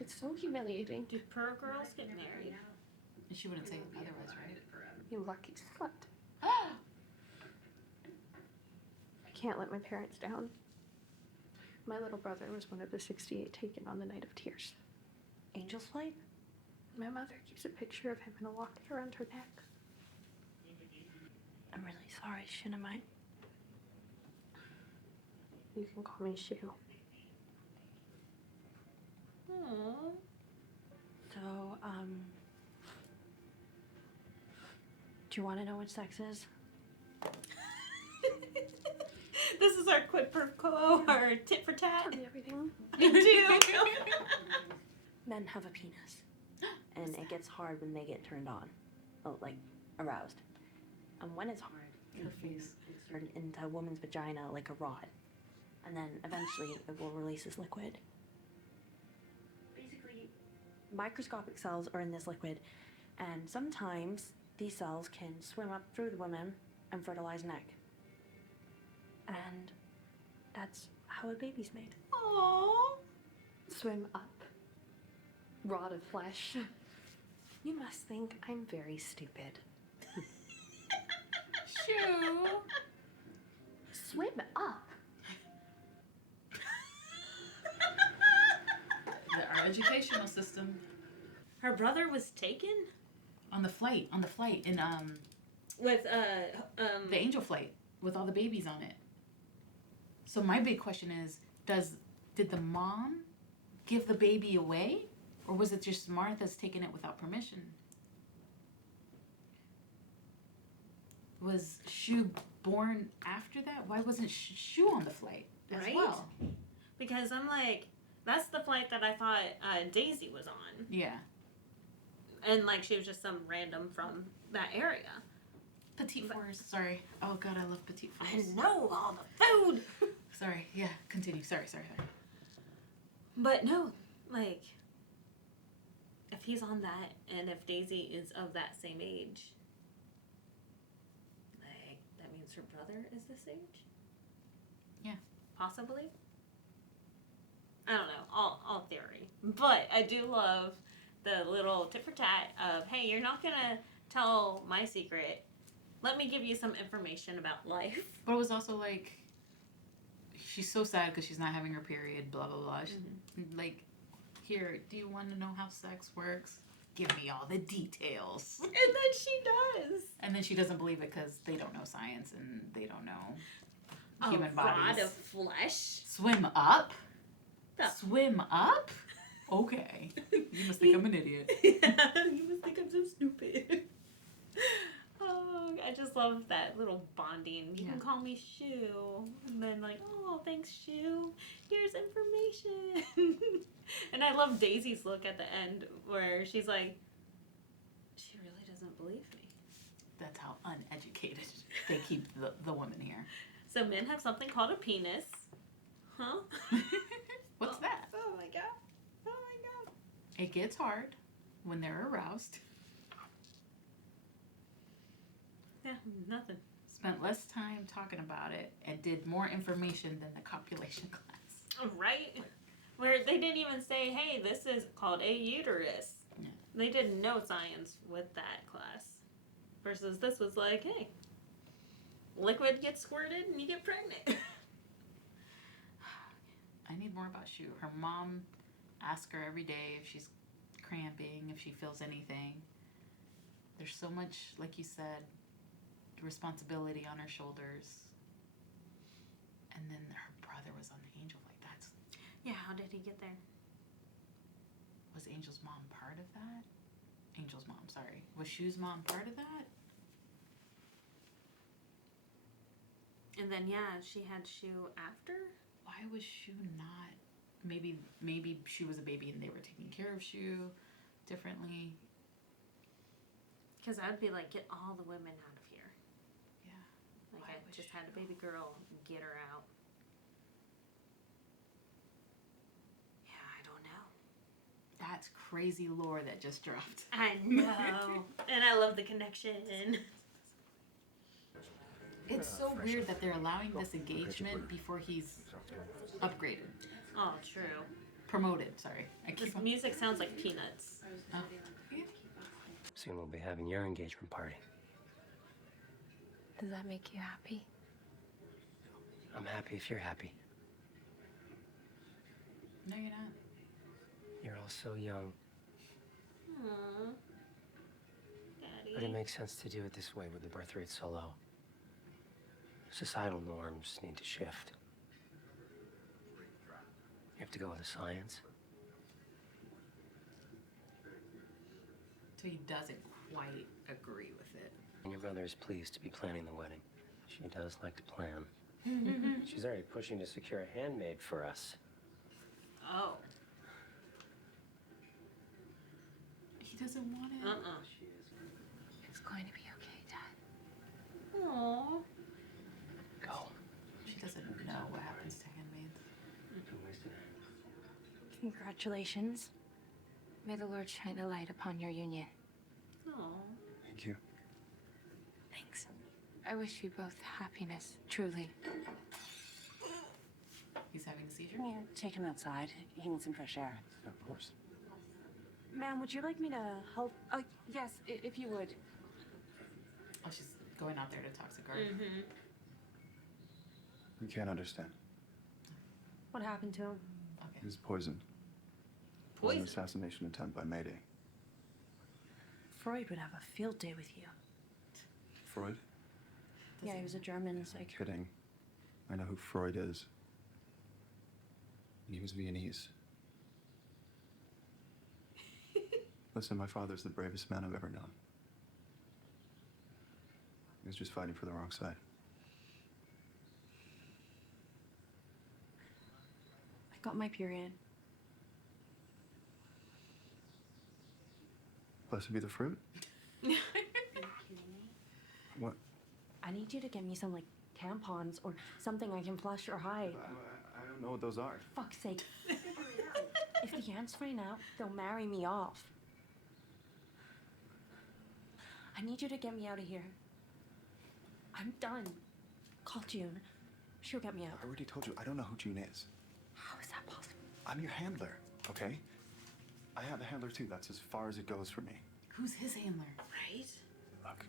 It's so humiliating. Do pearl girls get married? And she wouldn't say otherwise, right? You lucky slut. I can't let my parents down. My little brother was one of the 68 taken on the night of tears. Angel's Flight? My mother keeps a picture of him in a locket around her neck. I'm really sorry, Shinamite. You can call me Shu. Aww. So, do you want to know what sex is? This is our quid pro quo, or tit for tat. Tell me everything. I do. Men have a penis. And it gets hard when they get turned on. Oh, like, aroused. And when it's hard, Her face. it's turned into a woman's vagina like a rod. And then eventually it will release this liquid. Basically, microscopic cells are in this liquid. And sometimes these cells can swim up through the woman and fertilize an egg. And that's how a baby's made. Aww. Swim up. Rod of flesh. You must think I'm very stupid. Shoo. Swim up? Our educational system. Her brother was taken On the flight, in with the angel flight with all the babies on it. So my big question is, did the mom give the baby away? Or was it just Martha's taking it without permission? Was Shu born after that? Why wasn't Shu on the flight as Right? well? because I'm like, that's the flight that I thought Daisy was on, Yeah. and like she was just some random from that area. Petite fours. Sorry. Oh God, I love petite I fours. know all the food. Sorry. Yeah. Continue. Sorry. But no, like, if he's on that, and if Daisy is of that same age, like, that means her brother is this age? Yeah. Possibly? I don't know, all theory. But I do love the little tit for tat of, hey, you're not gonna tell my secret. Let me give you some information about life. But it was also like, she's so sad because she's not having her period, blah, blah, blah. Like, here, do you want to know how sex works? Give me all the details. And then she does. And then she doesn't believe it because they don't know science and they don't know A human rod bodies. of flesh. Swim up? The- Swim up? Okay. You must think I'm an idiot. Yeah, you must think I'm so stupid. Oh, I just love that little bonding. You Yeah. can call me Shoe. And then like, oh, thanks, Shoe. Here's information. And I love Daisy's look at the end where she's like, she really doesn't believe me. That's how uneducated they keep the women here. So men have something called a penis. Huh? What's that? Oh my god. Oh my god. It gets hard when they're aroused. Yeah, nothing. Spent less time talking about it and did more information than the copulation class. Right? Where they didn't even say, hey, this is called a uterus. Yeah. They did no science with that class. Versus this was like, hey, liquid gets squirted and you get pregnant. I need more about Shu. Her mom asks her every day if she's cramping, if she feels anything. There's so much, like you said, responsibility on her shoulders. And then her brother was on Angel. Like, that's... Yeah, how did he get there? Was Angel's mom part of that? Angel's mom, sorry. Was Shu's mom part of that? And then, yeah, she had Shu after? Why was Shu not... Maybe Shu was a baby and they were taking care of Shu differently. Because I would be like, get all the women out of here. Yeah. Like, Why I was just Shu? had a baby girl, get her out. Yeah, I don't know. That's crazy lore that just dropped. I know. And I love the connection. It's so weird that they're allowing this engagement before he's upgraded. Oh, true. Promoted, sorry. I This keep on... music sounds like Peanuts. Oh. Yeah. Soon we'll be having your engagement party. Does that make you happy? I'm happy if you're happy. No, you're not. You're all so young, Aww. but it Daddy. makes sense to do it this way with the birth rate so low. Societal norms need to shift. You have to go with the science. So he doesn't quite agree with it. And your mother is pleased to be planning the wedding. She does like to plan. She's already pushing to secure a handmaid for us. Oh. He doesn't want it. She is. It's going to be okay, Dad. Aww. Go. She doesn't know what happens to handmaids. Don't waste it. Congratulations. May the Lord shine a light upon your union. Aww. Thank you. Thanks. I wish you both happiness, truly. He's having a seizure? Yeah, take him outside. He needs some fresh air. Of course. Ma'am, would you like me to help? Oh, yes, if you would. Oh, she's going out there to talk to Garth. Mm-hmm. You can't understand. What happened to him? He Okay. was poisoned. It was an Poison. assassination attempt by Mayday. Freud would have a field day with you. Freud? Yeah, he was a German psych. Kidding. I know who Freud is. And he was Viennese. Listen, my father's the bravest man I've ever known. He was just fighting for the wrong side. I got my period. Blessed be the fruit. What? I need you to get me some, like, tampons or something I can flush or hide. I don't know what those are. Fuck's sake. If the ants find out, they'll marry me off. I need you to get me out of here. I'm done. Call June. She'll get me out. I already told you, I don't know who June is. How is that possible? I'm your handler, okay? I have a handler too. That's as far as it goes for me. Who's his handler? Right? Look,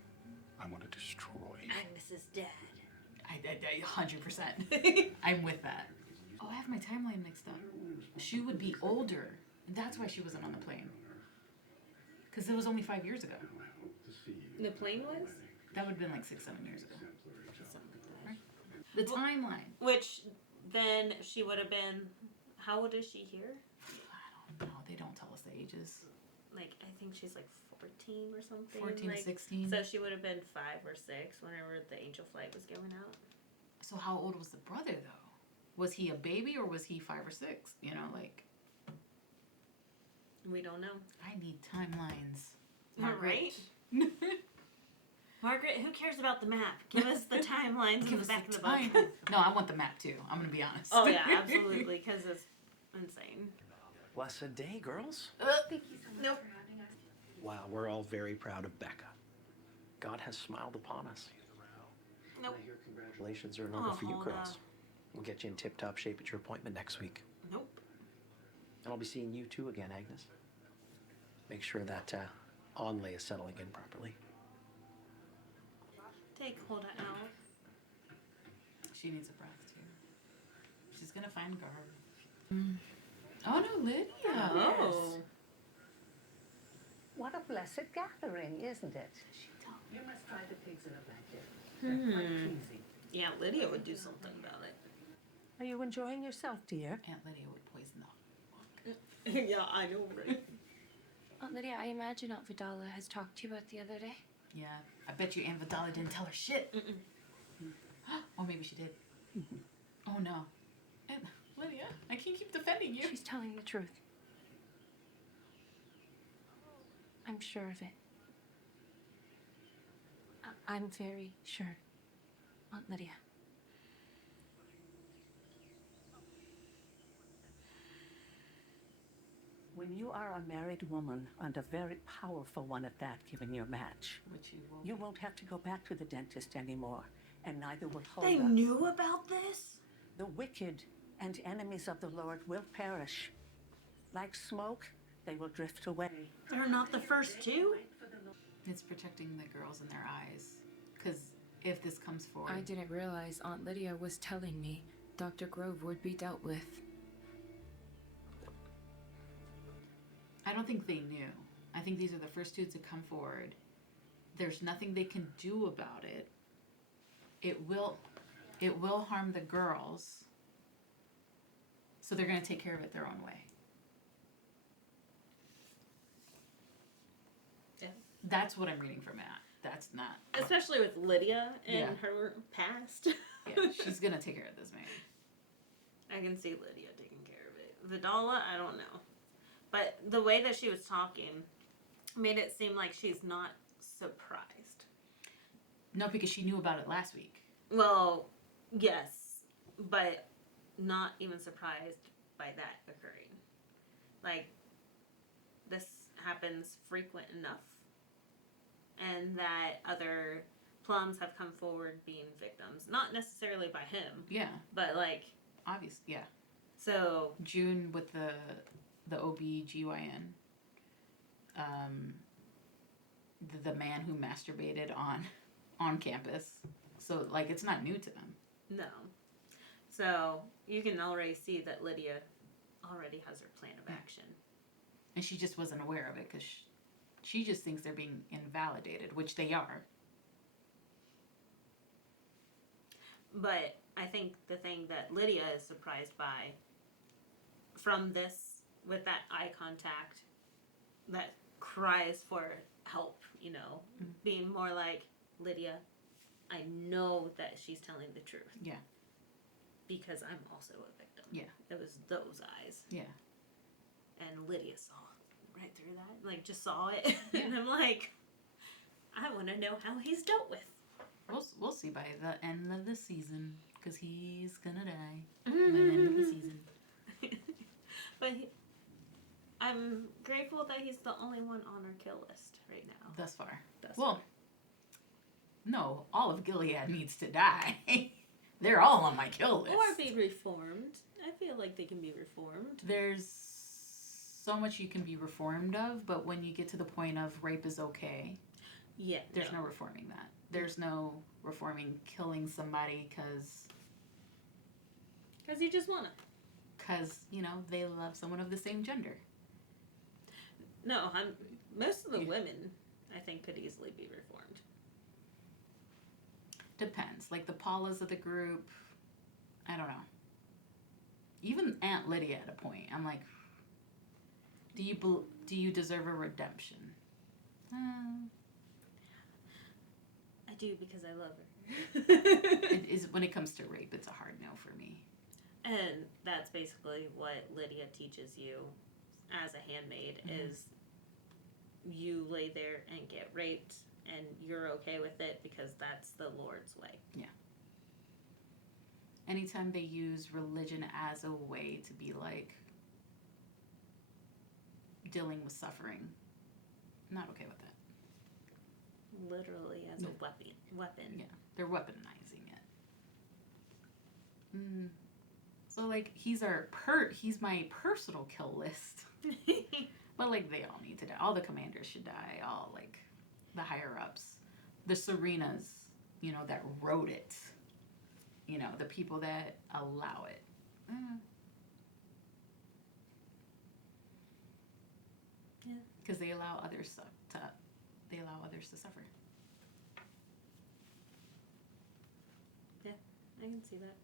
I want to destroy. Agnes is dead. I 100%. I'm with that. Oh, I have my timeline mixed up. She would be older, and that's why she wasn't on the plane. Because it was only 5 years ago. The plane was? That would have been like 6, 7 years ago. Right? The timeline. Which then she would have been. How old is she here? I don't know. They don't tell us the ages. Like, I think she's like 14 or something. 14 like, to 16. So she would have been 5 or 6 whenever the angel flight was going out. So how old was the brother, though? Was he a baby or was he 5 or 6? You know, like... We don't know. I need timelines. Right? Margaret, who cares about the map? Give us the timelines in the back of the book. No, I want the map, too. I'm going to be honest. Oh, yeah, absolutely, because it's insane. Blessed day, girls. Thank you so much Nope. for having us. Wow, we're all very proud of Becca. God has smiled upon us. Nope. I hear congratulations are in order for you Hulda. girls. We'll get you in tip-top shape at your appointment next week. Nope. And I'll be seeing you too again, Agnes. Make sure that onlay is settling in properly. Take Hulda out. She needs a breath, too. She's going to find Garth. Oh, no, Lydia. Oh. What a blessed gathering, isn't it? She told me. You must try the pigs in a blanket. They're quite cheesy. Yeah, Lydia would do something about it. Are you enjoying yourself, dear? Aunt Lydia would poison the fuck. Yeah, I know, right? Aunt Lydia, I imagine Aunt Vidala has talked to you about the other day. Yeah, I bet you Aunt Vidala didn't tell her shit. Or maybe she did. Oh, no. Aunt Lydia, I can't keep defending you. She's telling the truth. I'm sure of it. I'm very sure, Aunt Lydia. When you are a married woman, and a very powerful one at that, given your match, Which you won't have to go back to the dentist anymore, and neither will They Hulda. knew about this? The wicked and enemies of the Lord will perish. Like smoke, they will drift away. They're not the first two? It's protecting the girls in their eyes. Because if this comes forward... I didn't realize Aunt Lydia was telling me Dr. Grove would be dealt with. I don't think they knew. I think these are the first two to come forward. There's nothing they can do about it. It will harm the girls. So they're going to take care of it their own way. Yeah. That's what I'm reading from that. That's not... Especially with Lydia and Yeah. her past. Yeah, she's going to take care of this man. I can see Lydia taking care of it. Vidala, I don't know. But the way that she was talking made it seem like she's not surprised. No, because she knew about it last week. Well, yes, but not even surprised by that occurring. Like, this happens frequent enough. And that other plums have come forward being victims. Not necessarily by him, Yeah, but like, obvious. Yeah. so, June with the OBGYN. The man who masturbated on campus. So, like, it's not new to them. no. So, you can already see that Lydia already has her plan of action. And she just wasn't aware of it because she just thinks they're being invalidated, which they are. But I think the thing that Lydia is surprised by from this, with that eye contact, that cries for help, you know, being more like, Lydia, I know that she's telling the truth. Yeah. Because I'm also a victim. Yeah. It was those eyes. Yeah. And Lydia saw right through that. Like, just saw it. And I'm like, I want to know how he's dealt with. We'll see by the end of the season because he's gonna die by the end of the season. But I'm grateful that he's the only one on our kill list right now. Thus far. Thus Well, far. no, all of Gilead needs to die. They're all on my kill list. Or be reformed. I I feel like they can be reformed. There's so much you can be reformed of, but when you get to the point of rape is okay, Yeah. there's no reforming that. There's no reforming killing somebody because you just want to. you know, they love someone of the same gender. No, most of the women, I think, could easily be reformed. Depends. Like the Paulas of the group, I don't know. Even Aunt Lydia at a point, I'm like, do you deserve a redemption? I do because I love her. It is when it comes to rape, it's a hard no for me. And that's basically what Lydia teaches you as a handmaid is you lay there and get raped and you're okay with it because that's the Lord's way. Yeah. Anytime they use religion as a way to be like dealing with suffering, not okay with that. Literally as a weapon. Yeah, they're weaponizing it. So like he's my personal kill list. But like they all need to die. All the commanders should die. All like the higher ups, the Serenas, you know, that wrote it. You know, the people that allow it. Yeah. Because they allow others to suffer. Yeah, I can see that.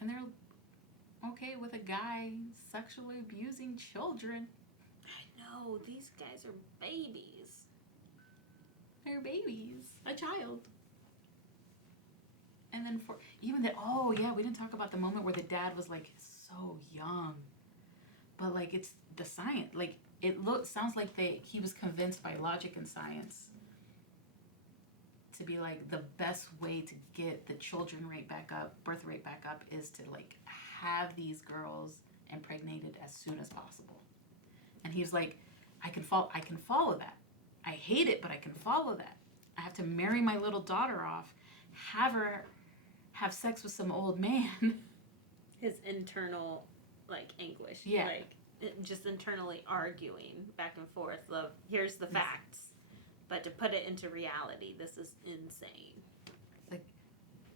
And they're okay with a guy sexually abusing children. I know, these guys are babies. They're babies. A child. And then we didn't talk about the moment where the dad was like so young. But like it's the science, like sounds like he was convinced by logic and science to be like the best way to get the birth rate back up is to like have these girls impregnated as soon as possible. And he's like, I can follow that. I hate it, but I can follow that. I have to marry my little daughter off, have her have sex with some old man. His internal, like, anguish. Yeah. Like, just internally arguing back and forth of, here's the facts. But to put it into reality, this is insane. Like,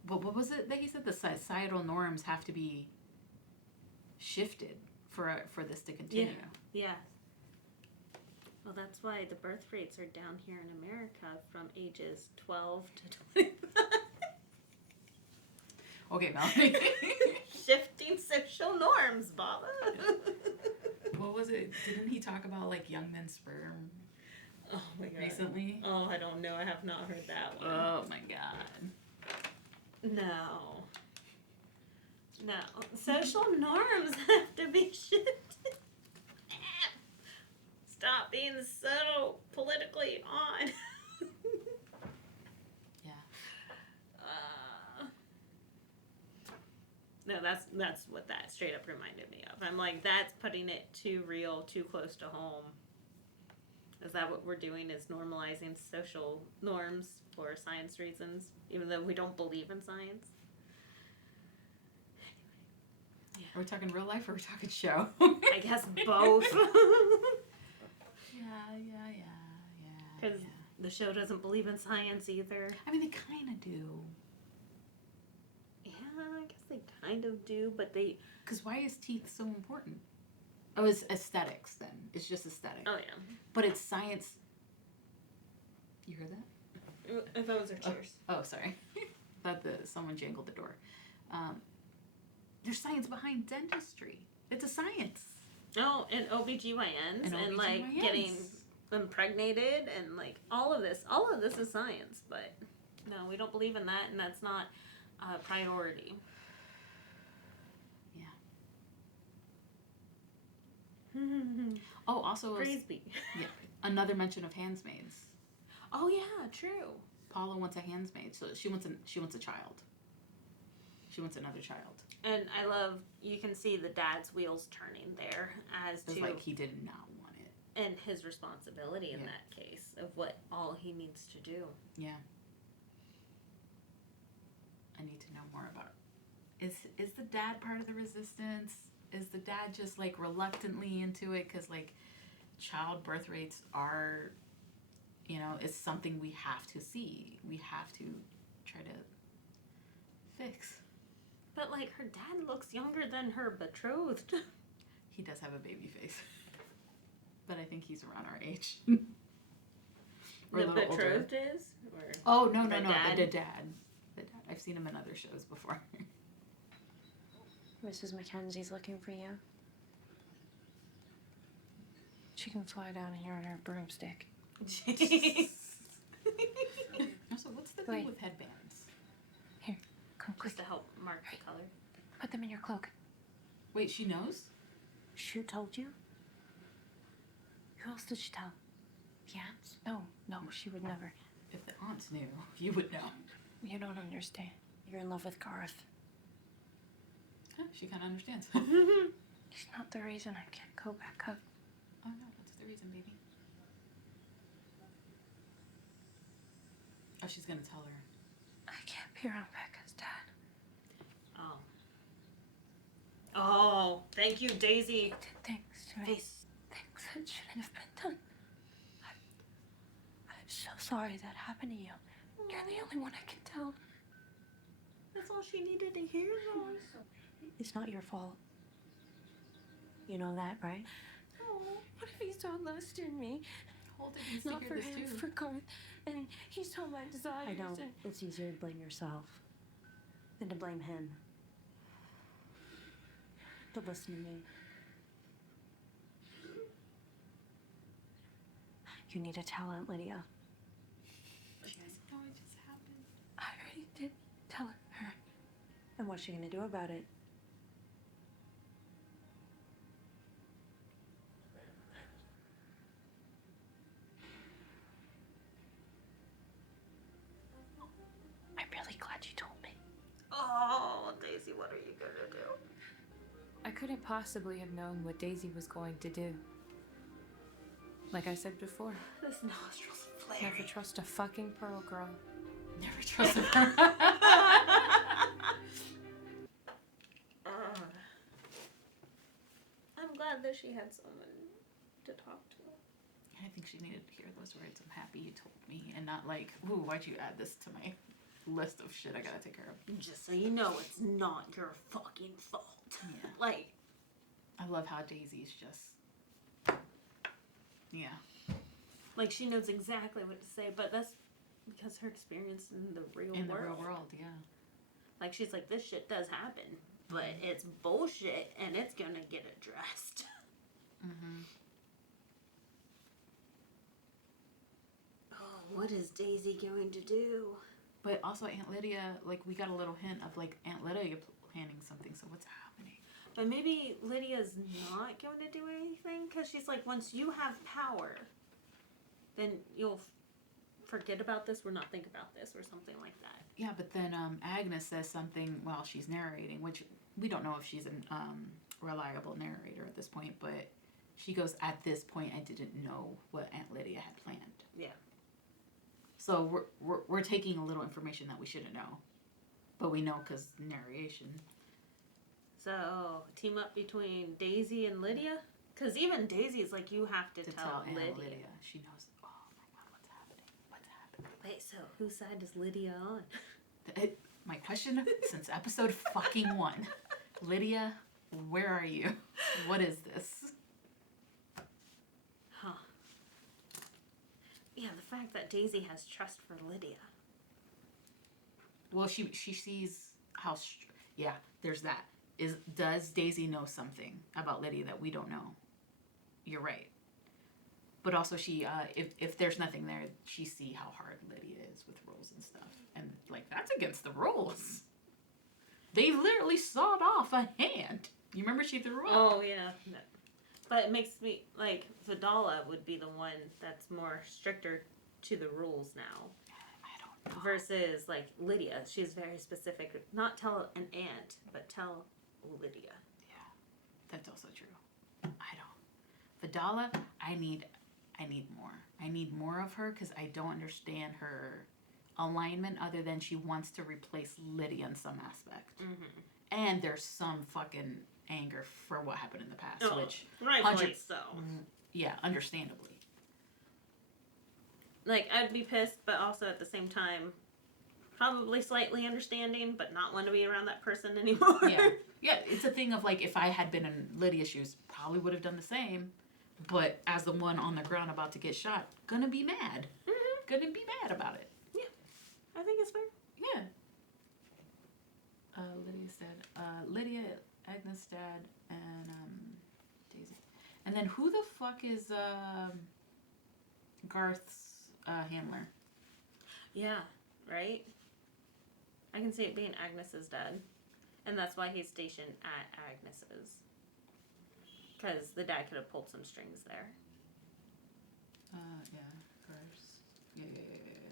what was it that he said? The societal norms have to be shifted for this to continue. Yeah. Well, that's why the birth rates are down here in America from ages 12 to 25. Okay, Melanie. Shifting social norms, Baba. What was it? Didn't he talk about like young men's sperm? Oh my god. Recently? Oh, I don't know. I have not heard that one. Oh my god. No. Social norms have to be shifted. Stop being so politically on. Yeah. No, that's what that straight up reminded me of. I'm like, that's putting it too real, too close to home. Is that what we're doing? Is normalizing social norms for science reasons, even though we don't believe in science? Yeah. Are we talking real life or are we talking show? I guess both. Yeah. Because the show doesn't believe in science either. I mean, they kind of do. Yeah, I guess they kind of do, but they... Because why is teeth so important? Oh, it's aesthetics then. It's just aesthetic. Oh, yeah. But it's science. You heard that? Those are cheers. Oh, sorry. Thought someone jangled the door. There's science behind dentistry. It's a science. Oh, and OBGYNs and like getting impregnated and like all of this is science, but no, we don't believe in that, and that's not a priority. Yeah. Oh, also Praise be. Yeah, another mention of handsmaids. Oh yeah, true. Paula wants a handsmaid, so she wants a child. She wants another child. And I love, you can see the dad's wheels turning there as It's to like he did not want it. and his responsibility in that case of what all he needs to do. Yeah. I need to know more about. Is the dad part of the resistance? Is the dad just like reluctantly into it? Because like child birth rates are, you know, it's something we have to see. We have to try to fix. But like her dad looks younger than her betrothed. He does have a baby face. But I think he's around our age. Or The a little older. betrothed is? Or Oh, no, the no, no. dad? The dad. The dad. I've seen him in other shows before. Mrs. Mackenzie's looking for you. She can fly down here on her broomstick. Jeez. Also, what's the Wait. thing with headbands? Here, come quick. Just to help mark the color. Put them in your cloak. Wait, she knows? She told you? Who else did she tell? The aunts? No, she would never. If the aunts knew, you would know. You don't understand. You're in love with Garth. Huh, she kind of understands. He's not the reason I can't go back up. Oh no, what's the reason, baby? Oh, she's gonna tell her. I can't be around Becca's dad. Oh. Oh, thank you, Daisy. He did things to me. Face. Things that shouldn't have been done. I'm so sorry that happened to you. You're the only one I can tell. That's all she needed to hear, though. It's not your fault. You know that, right? Oh, what if he saw lust in me? Hulda needs to Not hear for this him, too. for Garth. And he saw my desires. I know. And It's easier to blame yourself than to blame him. But listen to me. You need to tell Aunt Lydia. She doesn't know it just happened. I already did tell her. And what's she gonna do about it? I'm really glad you told me. Oh, Daisy, what are you gonna do? I couldn't possibly have known what Daisy was going to do. Like I said before, This nostril's never flaring. trust a fucking Pearl girl. Never trusted her. I'm glad that she had someone to talk to. I think she needed to hear those words. I'm happy you told me, and not like, ooh, why'd you add this to my list of shit I gotta take care of. Just so you know, it's not your fucking fault. Yeah. Like, I love how Daisy's just, yeah. like she knows exactly what to say, but that's because her experience in the real In the world. real world, yeah. Like, she's like, this shit does happen, but it's bullshit, and it's gonna get addressed. Mm-hmm. Oh, what is Daisy going to do? But also Aunt Lydia, like, we got a little hint of, like, Aunt Lydia planning something, so what's happening? But maybe Lydia's not going to do anything, because she's like, once you have power, then you'll forget about this or not think about this or something like that. Yeah, but then Agnes says something while she's narrating, which we don't know if she's a reliable narrator at this point, but she goes, at this point, I didn't know what Aunt Lydia had planned. Yeah. So we're taking a little information that we shouldn't know, but we know because narration. So, team up between Daisy and Lydia? Because even Daisy's like, you have to tell Aunt Lydia. She knows, oh my God, what's happening? What's happening? Wait, so whose side is Lydia on? My question since episode fucking 1. Lydia, where are you? What is this? Huh. Yeah, the fact that Daisy has trust for Lydia. Well, she sees how, yeah, there's that. Does Daisy know something about Lydia that we don't know? You're right. But also she, if there's nothing there, she see how hard Lydia is with rules and stuff. And, like, that's against the rules. They literally sawed off a hand. You remember she threw up? Oh, yeah. But it makes me, like, Vidala would be the one that's more stricter to the rules now. I don't know. Versus, like, Lydia. She's very specific. Not tell an aunt, but tell Lydia. Yeah, that's also true. I don't. Vidala, I need more. I need more of her because I don't understand her alignment other than she wants to replace Lydia in some aspect. Mm-hmm. And there's some fucking anger for what happened in the past, which rightfully so. Yeah, understandably. Like, I'd be pissed, but also at the same time, probably slightly understanding, but not want to be around that person anymore. Yeah. Yeah, it's a thing of, like, if I had been in Lydia's shoes, probably would have done the same. But as the one on the ground about to get shot, gonna be mad. Mm-hmm. Gonna be mad about it. Yeah. I think it's fair. Yeah. Lydia's dad. Lydia, Agnes' dad, and Daisy. And then who the fuck is Garth's handler? Yeah, right? I can see it being Agnes's dad. And that's why he's stationed at Agnes's. Because the dad could have pulled some strings there. Yeah, Garth's. Yeah,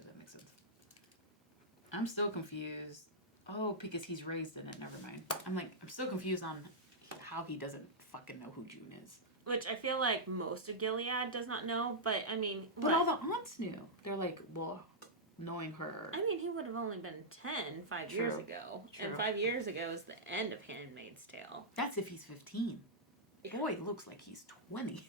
that makes sense. I'm still confused. Oh, because he's raised in it. Never mind. I'm still confused on how he doesn't fucking know who June is. Which I feel like most of Gilead does not know, but I mean... But all the aunts knew. They're like, well, knowing her... I mean, he would have only been 10 5 years ago. True. And 5 years ago is the end of Handmaid's Tale. That's if he's 15. Yeah. Boy, it looks like he's 20.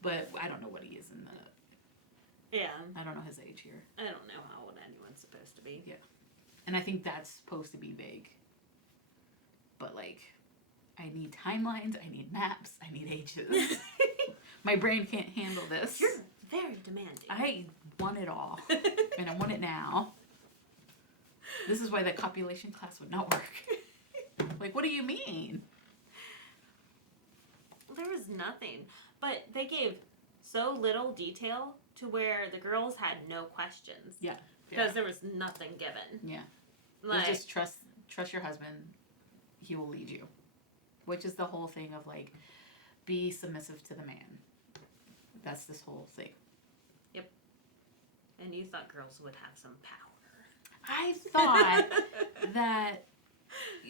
But I don't know what he is in the... Yeah. I don't know his age here. I don't know how old anyone's supposed to be. Yeah. And I think that's supposed to be vague. But, like, I need timelines, I need maps, I need ages. My brain can't handle this. You're very demanding. I want it all. And I want it now. This is why that copulation class would not work. Like, what do you mean? There was nothing. But they gave so little detail to where the girls had no questions. Yeah. Because there was nothing given. Yeah. Like, Just trust your husband. He will lead you. Which is the whole thing of, like, be submissive to the man. That's this whole thing. Yep. And you thought girls would have some power. I thought that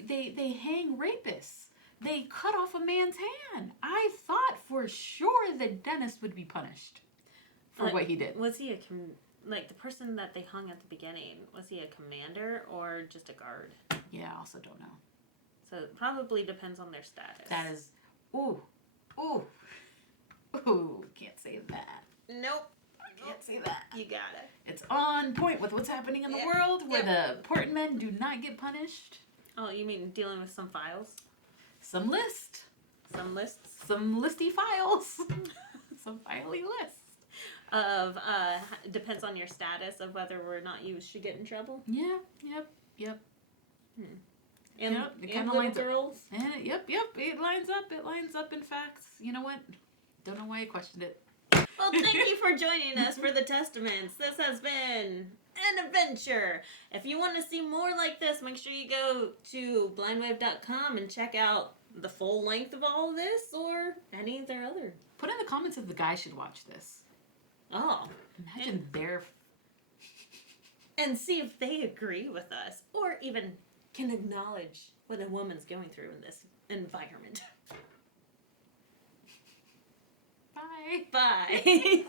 they hang rapists. They cut off a man's hand. I thought for sure that Dennis would be punished for what he did. Was he like the person that they hung at the beginning? Was he a commander or just a guard? Yeah, I also don't know. So it probably depends on their status. That is, ooh, can't say that. Nope. Can't say that. You got it. It's on point with what's happening in the world where the important men do not get punished. Oh, you mean dealing with some files? Some list. Some lists? Some listy files. Some filey lists. Of, depends on your status of whether or not you should get in trouble? Yeah, yep. And, yep, it and kinda little lines up. girls? Yep, it lines up in facts. You know what? Don't know why I questioned it. Well, thank you for joining us for the Testaments. This has been an adventure. If you want to see more like this, make sure you go to blindwave.com and check out the full length of all of this or any of their other. Put in the comments if the guy should watch this. Oh. Imagine their... And see if they agree with us or even can acknowledge what a woman's going through in this environment. Bye. Bye.